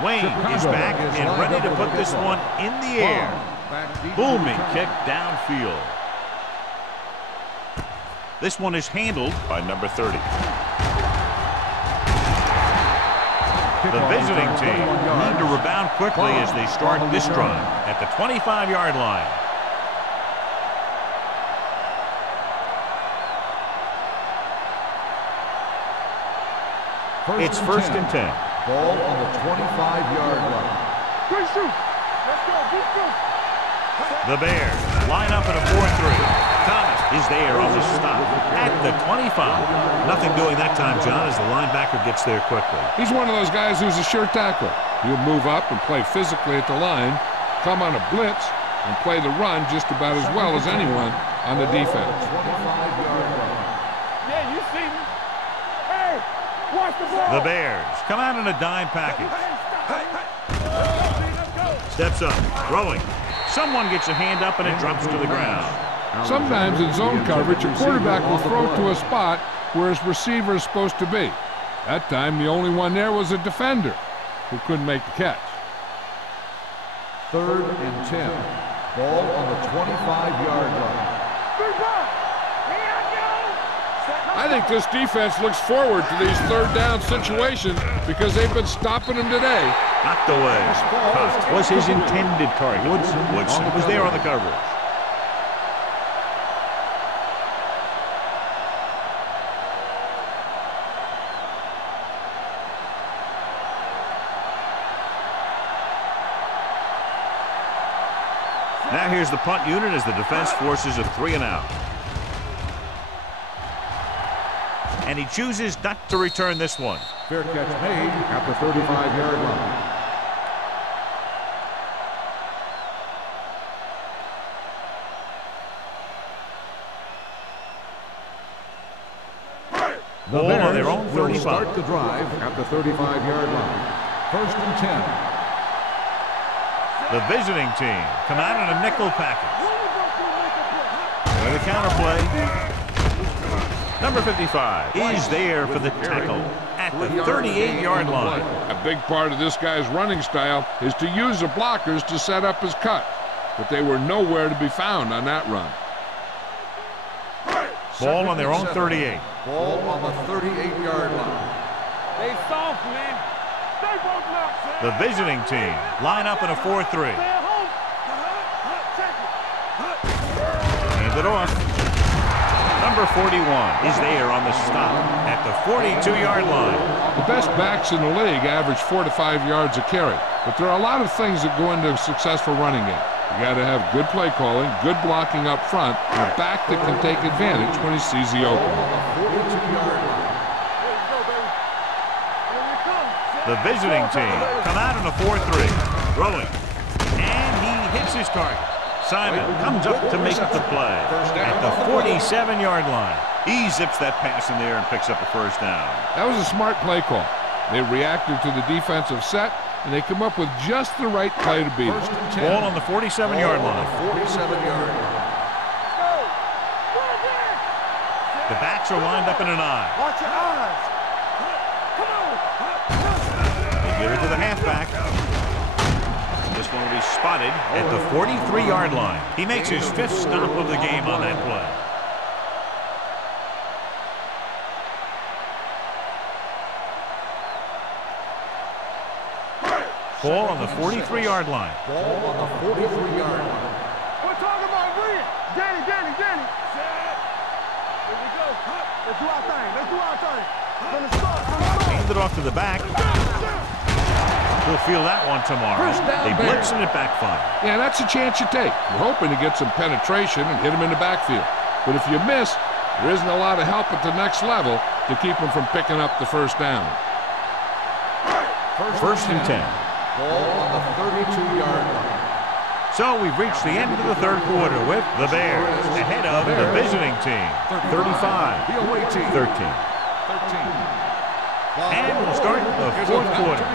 Wayne is back and ready to put this one in the air. Booming kick downfield. This one is handled by number 30. The visiting team need to rebound quickly as they start this drive at the 25-yard line. It's first and 10. Ball on the 25-yard line. Good shoot. Let's go. Good shoot. The Bears line up in a 4-3. Thomas is there on the stop at the 25. Nothing doing that time, John, as the linebacker gets there quickly. He's one of those guys who's a sure tackler. He'll move up and play physically at the line, come on a blitz, and play the run just about as well as anyone on the defense. 25-yard line. Yeah, you see me. Hey, watch the ball. The Bears come out in a dime package. Steps up, throwing. Someone gets a hand up and it drops to the ground. Sometimes in zone coverage, a quarterback will throw to a spot where his receiver is supposed to be. That time, the only one there was a defender who couldn't make the catch. Third and 10. Ball on the 25-yard line. I think this defense looks forward to these third down situations because they've been stopping them today. Knocked away. Cox was his intended target. Woodson was there on the coverage. Now here's the punt unit as the defense forces a 3-and-out. And he chooses not to return this one. Fair catch made at the 35-yard line. The Ball Bears on their own will 35. start the drive at the 35-yard line. First and 10. The visiting team come out in a nickel package. With a counter play. Number 55 is there for the tackle at the 38-yard line. A big part of this guy's running style is to use the blockers to set up his cut, but they were nowhere to be found on that run. Ball on their own 38. Ball on the 38-yard line. They soft, man. They both locked. The visiting team line up in a 4-3. Stay at home. Hand it off. Number 41 is there on the stop at the 42-yard line. The best backs in the league average 4 to 5 yards a carry, but there are a lot of things that go into a successful running game. You got to have good play calling, good blocking up front, and a back that can take advantage when he sees the opening. 42-yard line. The visiting team come out in a 4-3. Throwing. And he hits his target. Simon comes up to make the play at the 47-yard line. He zips that pass in there and picks up a first down. That was a smart play call. They reacted to the defensive set, and they come up with just the right play to beat it. Ball on the 47-yard line. 47-yard line. The backs are lined up in an I. Watch your eyes. They give it to the halfback. This one will be spotted at the 43-yard line. He makes his 5th stop of the game on that play. Ball on the 43-yard line. Ball on the 43-yard line. We're talking about Green. Danny. Here we go. Let's do our thing. From the start. Hand it off to the back. We'll feel that one tomorrow. They blitz and it backfire. Yeah, that's a chance you take. You're hoping to get some penetration and hit him in the backfield. But if you miss, there isn't a lot of help at the next level to keep him from picking up the first down. First and 10. Ball on the 32-yard line. So we've reached the end of the third quarter with the Bears ahead of the visiting team, 35-13. And we'll start the fourth quarter.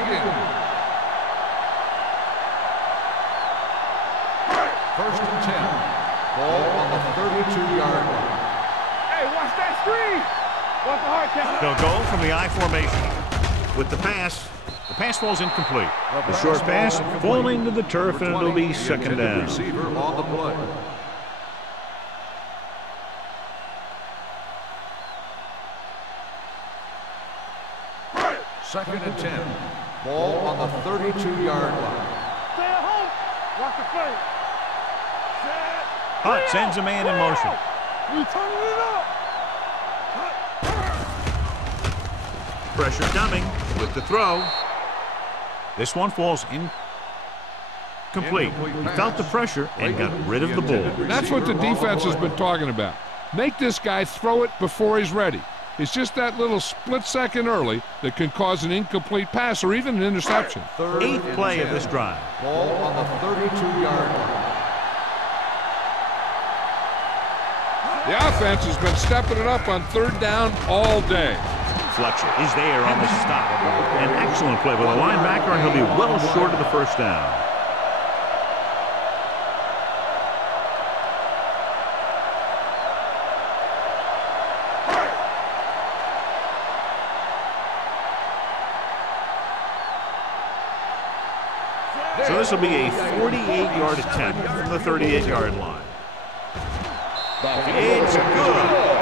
First and 10. Ball on the 32-yard line. Hey, watch that screen. Watch the hard count. They'll go from the I formation with the pass. The pass falls incomplete. The short pass falling to the turf, and it'll be second down. Receiver on the play. Second and 10. Ball on the 32-yard line. Stay at home. Watch the play. Hunt sends a man in motion. We turning it up. Pressure coming with the throw. This one falls incomplete. He felt the pressure and got rid of the ball. That's what the defense has been talking about. Make this guy throw it before he's ready. It's just that little split second early that can cause an incomplete pass or even an interception. Eighth play of this drive. Ball on the 32-yard line. The offense has been stepping it up on third down all day. Fletcher is there on the stop. An excellent play with a linebacker, and he'll be well short of the first down. So this will be a 48-yard attempt from the 38-yard line. It's good.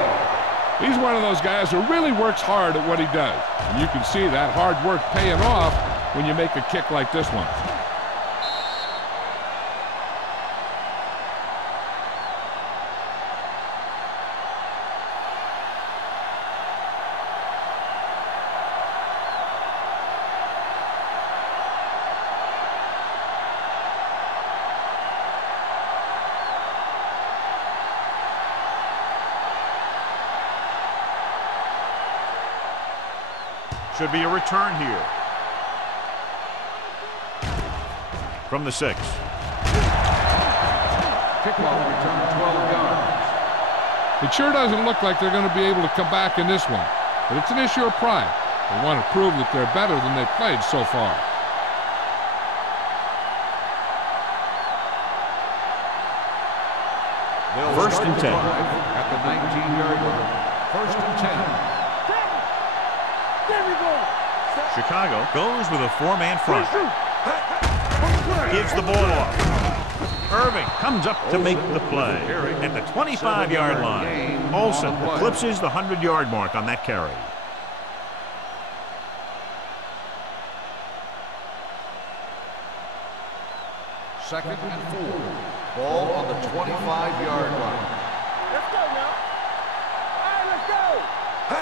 He's one of those guys who really works hard at what he does. And you can see that hard work paying off when you make a kick like this one. Should be a return here. From the 6. Kickoff return 12 yards. It sure doesn't look like they're going to be able to come back in this one. But it's an issue of pride. They want to prove that they're better than they've played so far. First and 10. At the 19-yard line. First and 10. Chicago goes with a 4-man front. Gives the ball off. Irving comes up to make the play at the 25-yard line. Olsen eclipses the 100-yard mark on that carry. Second and 4. Ball on the 25-yard line. Let's go now. All right, let's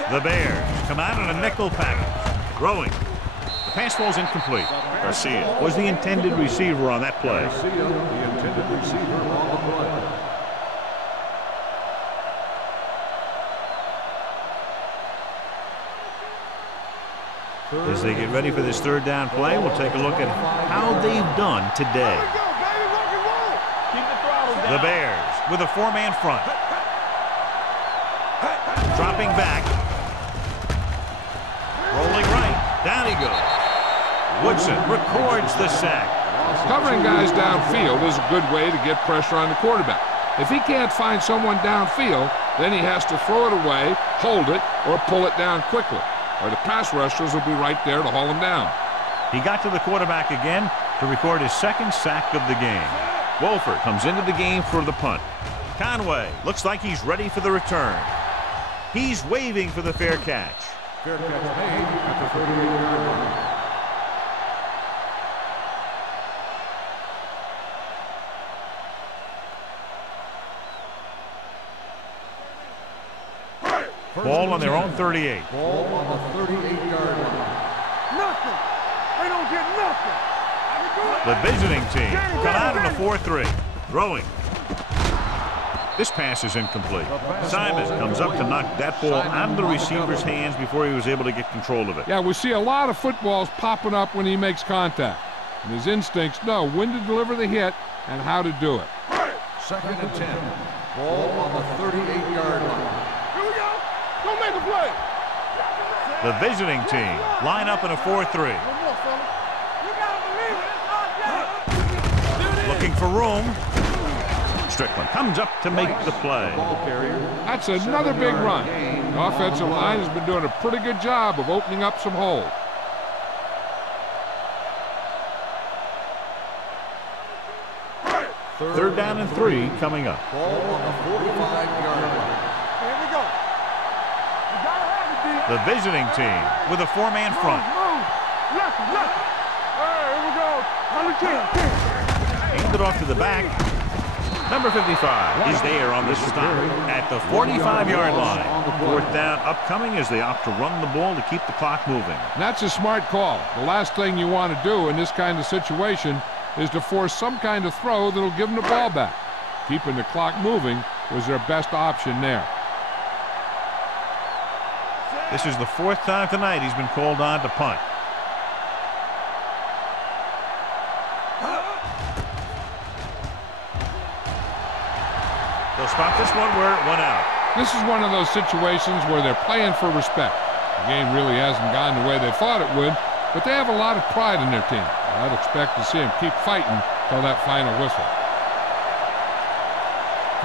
go. The Bears come out in a nickel package. Throwing. The pass falls incomplete. Garcia was the intended receiver on that play. Garcia, the intended receiver on the play. As they get ready for this third down play, we'll take a look at how they've done today. The Bears with a 4-man front. Dropping back. Rolling right. Down he goes. Woodson records the sack. Covering guys downfield is a good way to get pressure on the quarterback. If he can't find someone downfield, then he has to throw it away, hold it, or pull it down quickly, or the pass rushers will be right there to haul him down. He got to the quarterback again to record his second sack of the game. Wolford comes into the game for the punt. Conway looks like he's ready for the return. He's waving for the fair catch. Fair catch made at the 38-yard line. Ball on their own 38. Ball on the 38-yard line. Nothing. They don't get nothing. The visiting team come out in a 4-3. Throwing. This pass is incomplete. Simon comes up to knock that ball out of the receiver's hands before he was able to get control of it. Yeah, we see a lot of footballs popping up when he makes contact. And his instincts know when to deliver the hit and how to do it. 2nd and 10. Ball on the 38-yard line. Here we go. Don't make a play. The visiting team line up in a 4-3. One more, fella. You gotta believe it. Looking for room. Strickland comes up to make the play. That's another big run. The offensive line has been doing a pretty good job of opening up some holes. Third down and 3 coming up. Ball on the 45-yard line. Here we go. You gotta have it, D. The visiting team with a 4-man front. Move. Left. All right, here we go. Number 10. Aimed it off to the back. Number 55 is there on the stop at the 45-yard line. 4th down upcoming as they opt to run the ball to keep the clock moving. That's a smart call. The last thing you want to do in this kind of situation is to force some kind of throw that'll give them the ball back. Keeping the clock moving was their best option there. This is the 4th time tonight he's been called on to punt. They'll stop this one where it went out. This is one of those situations where they're playing for respect. The game really hasn't gone the way they thought it would, but they have a lot of pride in their team. I'd expect to see them keep fighting till that final whistle.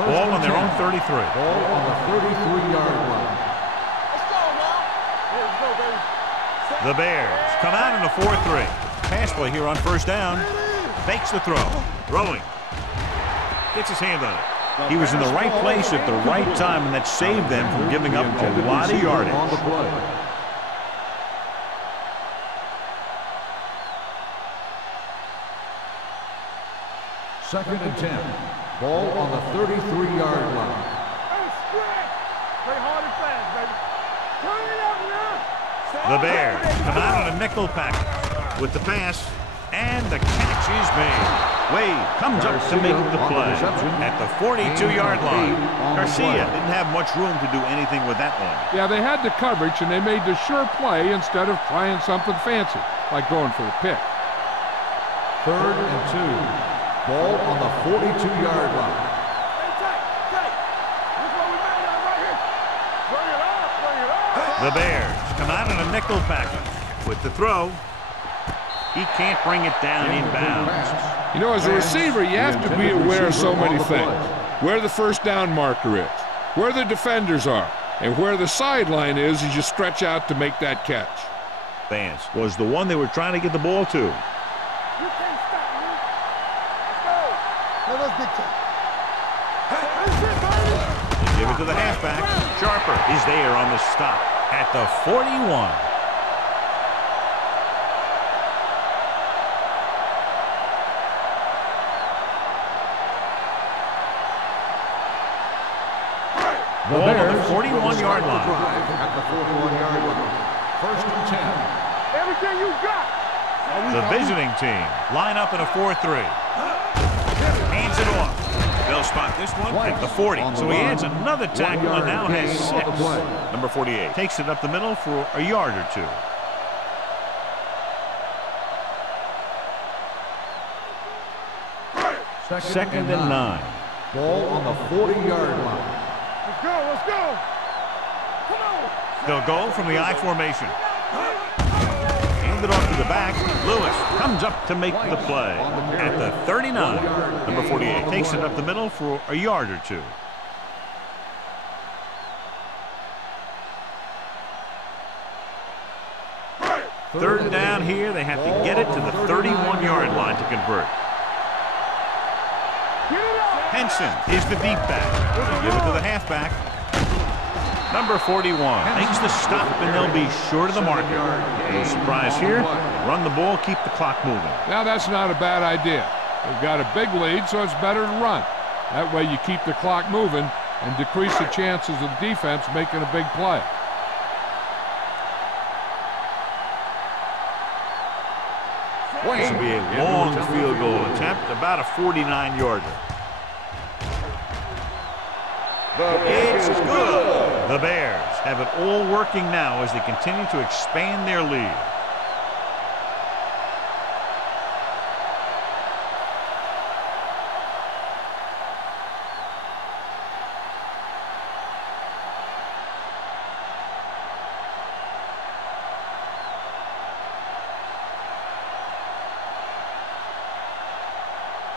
Ball on their own 33. Ball on the 33-yard line. Let's go, man. Here we go, baby. The Bears come out in a 4-3. Pass play here on 1st down. Fakes the throw. Throwing. Gets his hand on it. He was in the right place at the right time, and that saved them from giving up a lot of yardage. On the play. Second and 10. Ball on the 33-yard line. Hey, straight. Play hard and fast, baby. Turn it up now. The Bears come out on a nickel package with the pass, and the catch is made. Wade comes up to make the play at the 42-yard line. Garcia didn't have much room to do anything with that one. Yeah, they had the coverage, and they made the sure play instead of trying something fancy, like going for the pick. 3rd and 2. Ball on the 42-yard line. Hey, tight. This is what we made out right here. Bring it up. The Bears come out in a nickel package with the throw. He can't bring it down inbounds. You know, as a receiver, you have to be aware of so many things. Where the 1st down marker is, where the defenders are, and where the sideline is as you stretch out to make that catch. Vance was the one they were trying to get the ball to. You can't stop me. Let's go. Now let's big time. That's it, baby. They give it to the halfback. Sharper is there on the stop at the 41. Ball on the 41-yard line. At the 41-yard line. 1st and 10. Everything you got. The visiting team line up in a 4-3. Hands it off. They'll spot this one at the 40. So he adds another tackle and now has 6. Number 48 takes it up the middle for a yard or 2. Second and 9. Ball on the 40-yard line. Let's go. Come on. They'll go from the I formation. And hand it off to the back. Lewis comes up to make the play at the 39. Number 48 takes it up the middle for a yard or two. Third down here. They have to get it to the 31-yard line to convert. Henson is the deep back. They give it to the halfback. Number 41 makes the stop, and they'll be short of the marker. No surprise here. Run the ball, keep the clock moving. Now that's not a bad idea. They've got a big lead, so it's better to run. That way you keep the clock moving and decrease the chances of the defense making a big play. This will be a long field goal attempt, about a 49-yarder. It's good. The Bears have it all working now as they continue to expand their lead.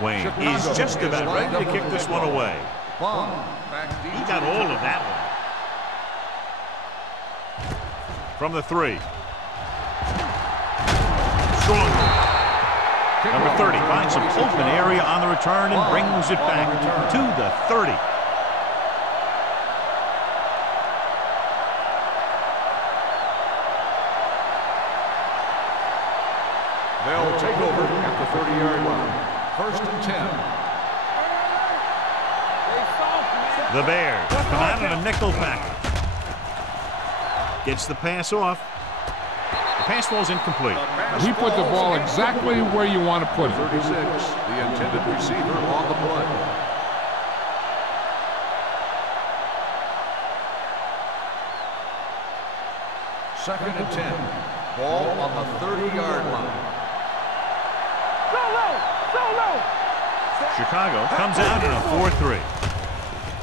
Wayne is just about ready to kick this one away. He got all of that one. From the 3. Strong. Number 30 finds some open area on the return and brings it back to the 30. They'll take over at the 30-yard line. First and 10. The Bears come out in a nickel package. Gets the pass off. The pass falls incomplete. He put the ball exactly where you want to put it. 36, the intended receiver on the play. Second and 10. Ball on the 30-yard line. Chicago comes out in a 4-3.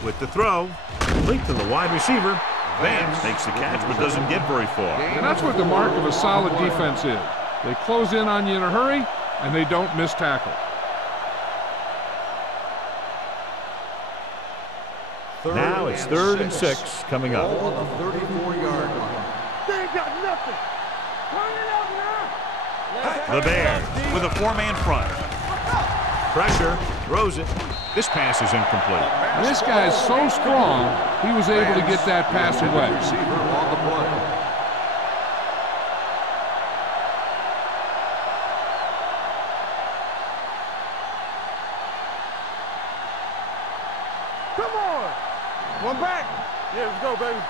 With the throw, complete to the wide receiver. Vance makes the catch but doesn't get very far. And that's what the mark of a solid defense is. They close in on you in a hurry, and they don't miss tackle. Now it's 3rd and 6 coming up. Ball on the 34-yard line. They ain't got nothing. Turn it up now. The Bears with a 4-man front. Pressure, throws it. This pass is incomplete. This guy's so strong, he was able to get that pass away. Receiver on the play. Come on. One back. Yeah, let's go, baby.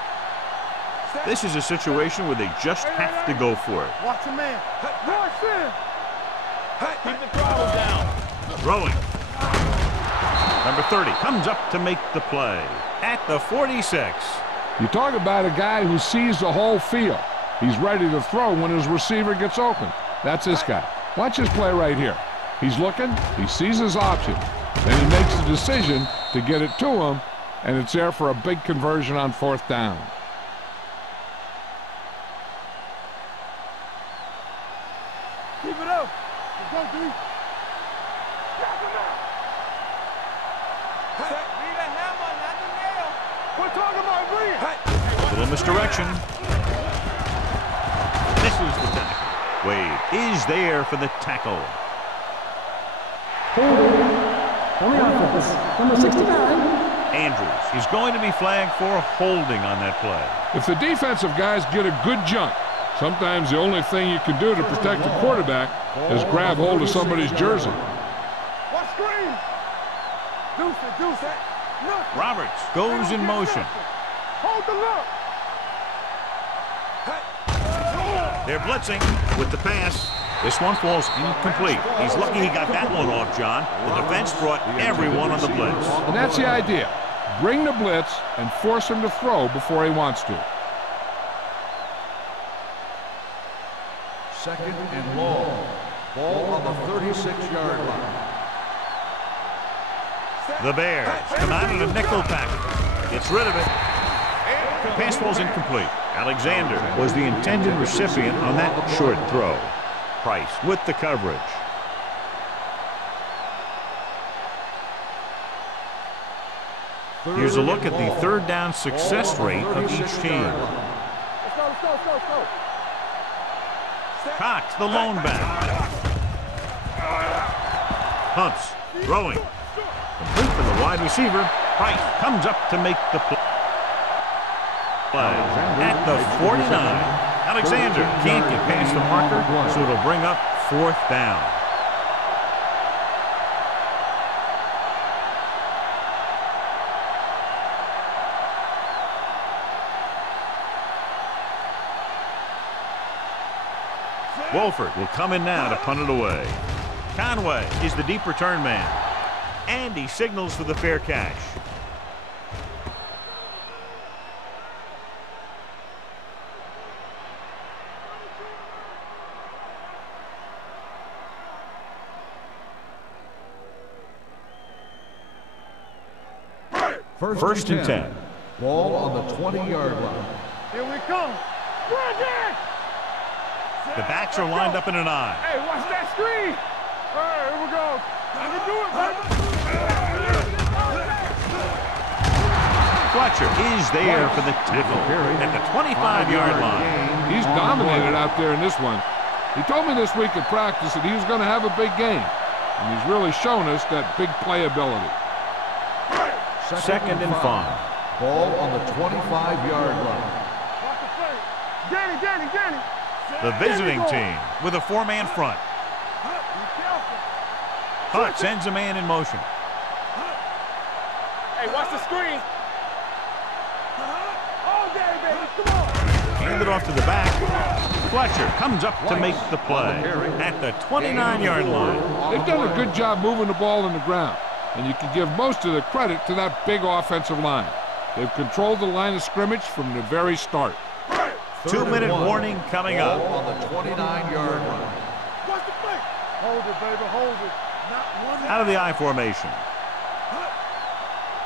This is a situation where they just have to go for it. Watch the man. Watch him. Keep the throttle down. Throwing. Number 30 comes up to make the play at the 46. You talk about a guy who sees the whole field. He's ready to throw when his receiver gets open. That's this guy. Watch his play right here. He's looking, he sees his option, and he makes the decision to get it to him, and it's there for a big conversion on 4th down. Keep it up. Let's go, D. We're talking about Bree. Little misdirection. Misses the tackle. Wade is there for the tackle. Holding on the offense. Number 69. Andrews is going to be flagged for holding on that play. If the defensive guys get a good jump, sometimes the only thing you can do to protect a quarterback is grab hold of somebody's jersey. What screen? Deuce it. Look. Roberts goes in motion. Hold the look. They're blitzing with the pass. This one falls incomplete. He's lucky he got that one off, John. The defense brought everyone on the blitz. And that's the idea. Bring the blitz and force him to throw before he wants to. Second and long. Ball on the 36-yard line. The Bears come out in a nickel package. Gets rid of it. Pass falls incomplete. Alexander was the intended recipient on that short throw. Price with the coverage. Here's a look at the third down success rate of each team. Let's go. Cox, the lone back. Pumps, throwing. Complete for the wide receiver. Price comes up to make the play. At the 49. Alexander can't get past the marker, so it'll bring up 4th down. Wolford will come in now to punt it away. Conway is the deep return man. And he signals for the fair catch. First and 10. Ball on the 20-yard line. Here we come. The backs are lined up in an I. Hey, watch that screen. All right, here we go. Let me do it, baby. Fletcher is there for the tackle at the 25-yard line. He's dominated out there in this one. He told me this week at practice that he was going to have a big game, and he's really shown us that big playability. Second and 5. Ball on the 25-yard line. Watch the play. Danny. The visiting team with a 4-man front. Hutt sends a man in motion. Hey, watch the screen. All day, baby. Come on. Hand it off to the back. Fletcher comes up to make the play at the 29-yard line. They've done a good job moving the ball in the ground, and you can give most of the credit to that big offensive line. They've controlled the line of scrimmage from the very start. 2-minute warning coming up. On the 29-yard line. Watch the play. Hold it, baby. Hold it. Not one. Out of the I formation.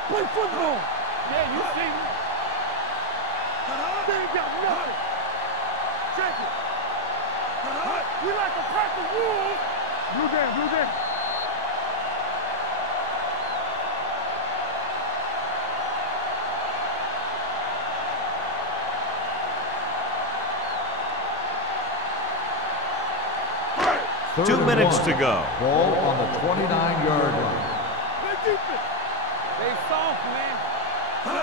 Play football. Yeah, you see me. They ain't got nothing. Check it. We like a pack of wolves. Blue game. Third 2 and minutes 1. to go. Ball on the 29-yard line. They soft, man.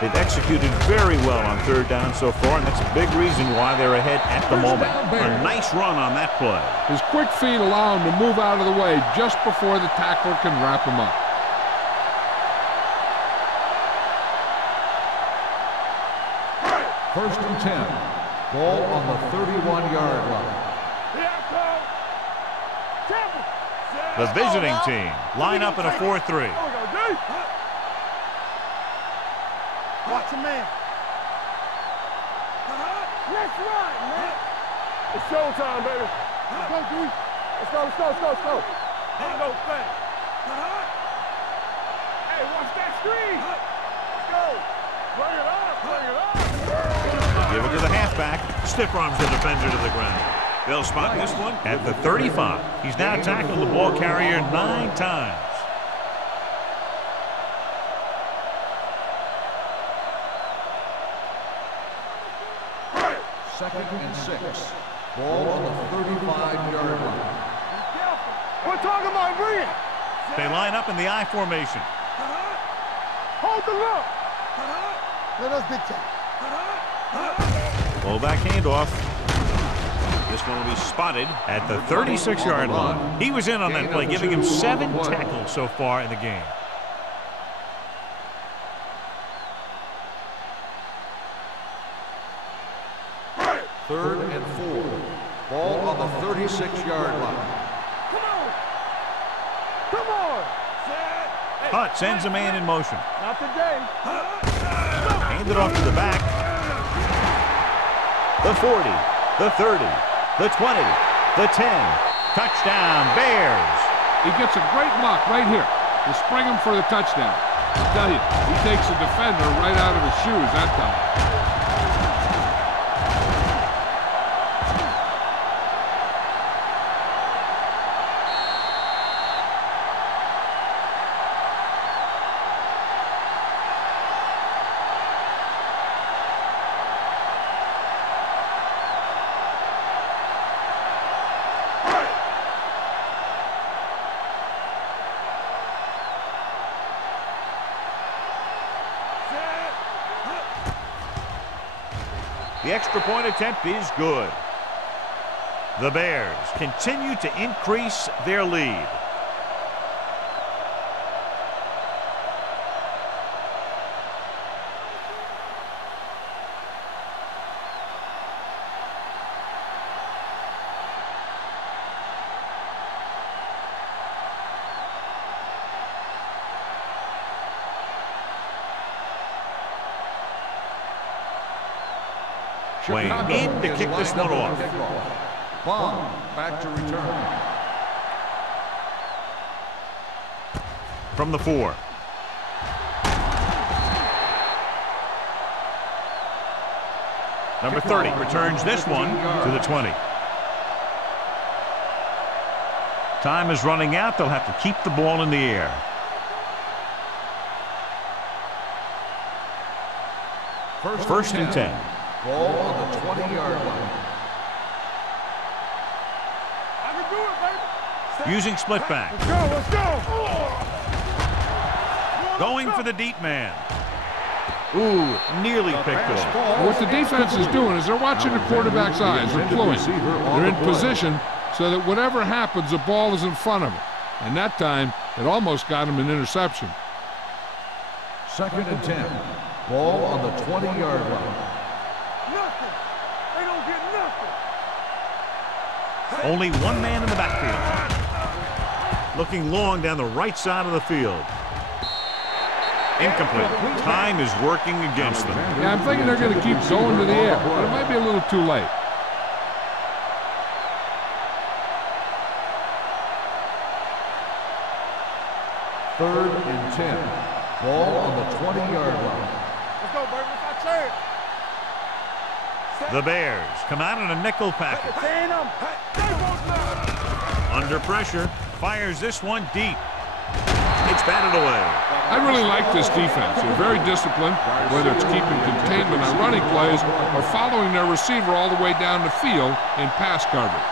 They've executed very well on third down so far, and that's a big reason why they're ahead at the moment. A nice run on that play. His quick feet allow him to move out of the way just before the tackler can wrap him up. First and 10. Ball on the 31-yard line. The visiting team line up in a 4-3. Watch a man. Let's run, man. It's showtime, baby. Let's go, D. Let's go. Ain't no thing. Hey, watch that screen. Let's go. Bring it up. Give it to the halfback. Stiff arms the defender to the ground. They'll spot this one at the 35. He's now tackled the ball carrier 9 times. Second and 6. Ball on the 35-yard line. We're talking about bring it. They line up in the I formation. Hold the look. Let us big time. Fullback handoff. This one will be spotted at the 36-yard line. He was in on that play, giving him 7 tackles so far in the game. Third and 4. Ball on the 36-yard line. Come on. Hutt sends a man in motion. Not today. Hand it off to the back. The 40, the 30, the 20, the 10. Touchdown, Bears. He gets a great block right here to spring him for the touchdown. I tell you, he takes the defender right out of his shoes that time. The extra point attempt is good. The Bears continue to increase their lead. Wayne in to kick this one off. Bond back to return. From the 4. Number 30 returns this one to the 20. Time is running out. They'll have to keep the ball in the air. First and 10. Ball on the 20-yard line. I can do it, baby. Using split back. Let's go. Going for the deep man. Ooh, nearly picked off. What the defense is doing is they're watching the quarterback's eyes. They're fluent. They're in position so that whatever happens, the ball is in front of them. And that time, it almost got him an interception. Second and 10. Ball on the 20-yard line. Nothing. They don't get nothing. Only one man in the backfield. Looking long down the right side of the field. Incomplete. Time is working against them. Yeah, I'm thinking they're going to keep going to the air, but it might be a little too late. Third and 10. Ball on the 20-yard line. Let's go, baby. Let's say it. The Bears come out in a nickel package. Saying them. Under pressure, fires this one deep. It's batted away. I really like this defense. They're very disciplined, whether it's keeping containment on running plays or following their receiver all the way down the field in pass coverage.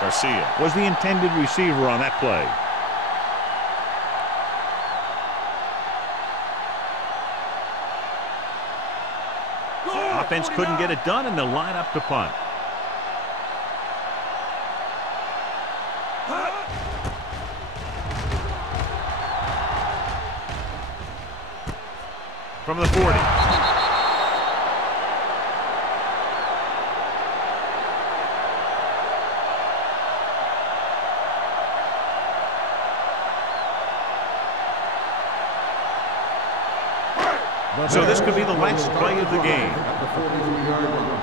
Garcia was the intended receiver on that play. Offense couldn't get it done, and they'll line up to punt. From the 40. So this could be the last play of the game. At the 43-yard line.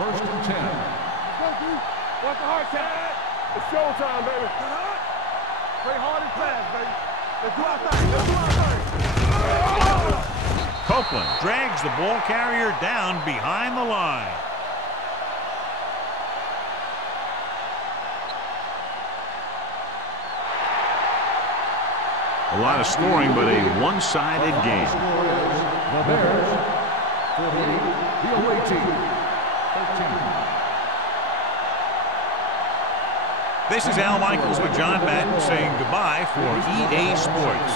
First and 10. Go, dude. What's the hard tag? It's showtime, baby. Play hard and fast, baby. Let's do our thing. Let's do our thing. Copeland drags the ball carrier down behind the line. A lot of scoring, but a one-sided game. The Bears 48, the away team 13. This is Al Michaels with John Madden saying goodbye for EA Sports.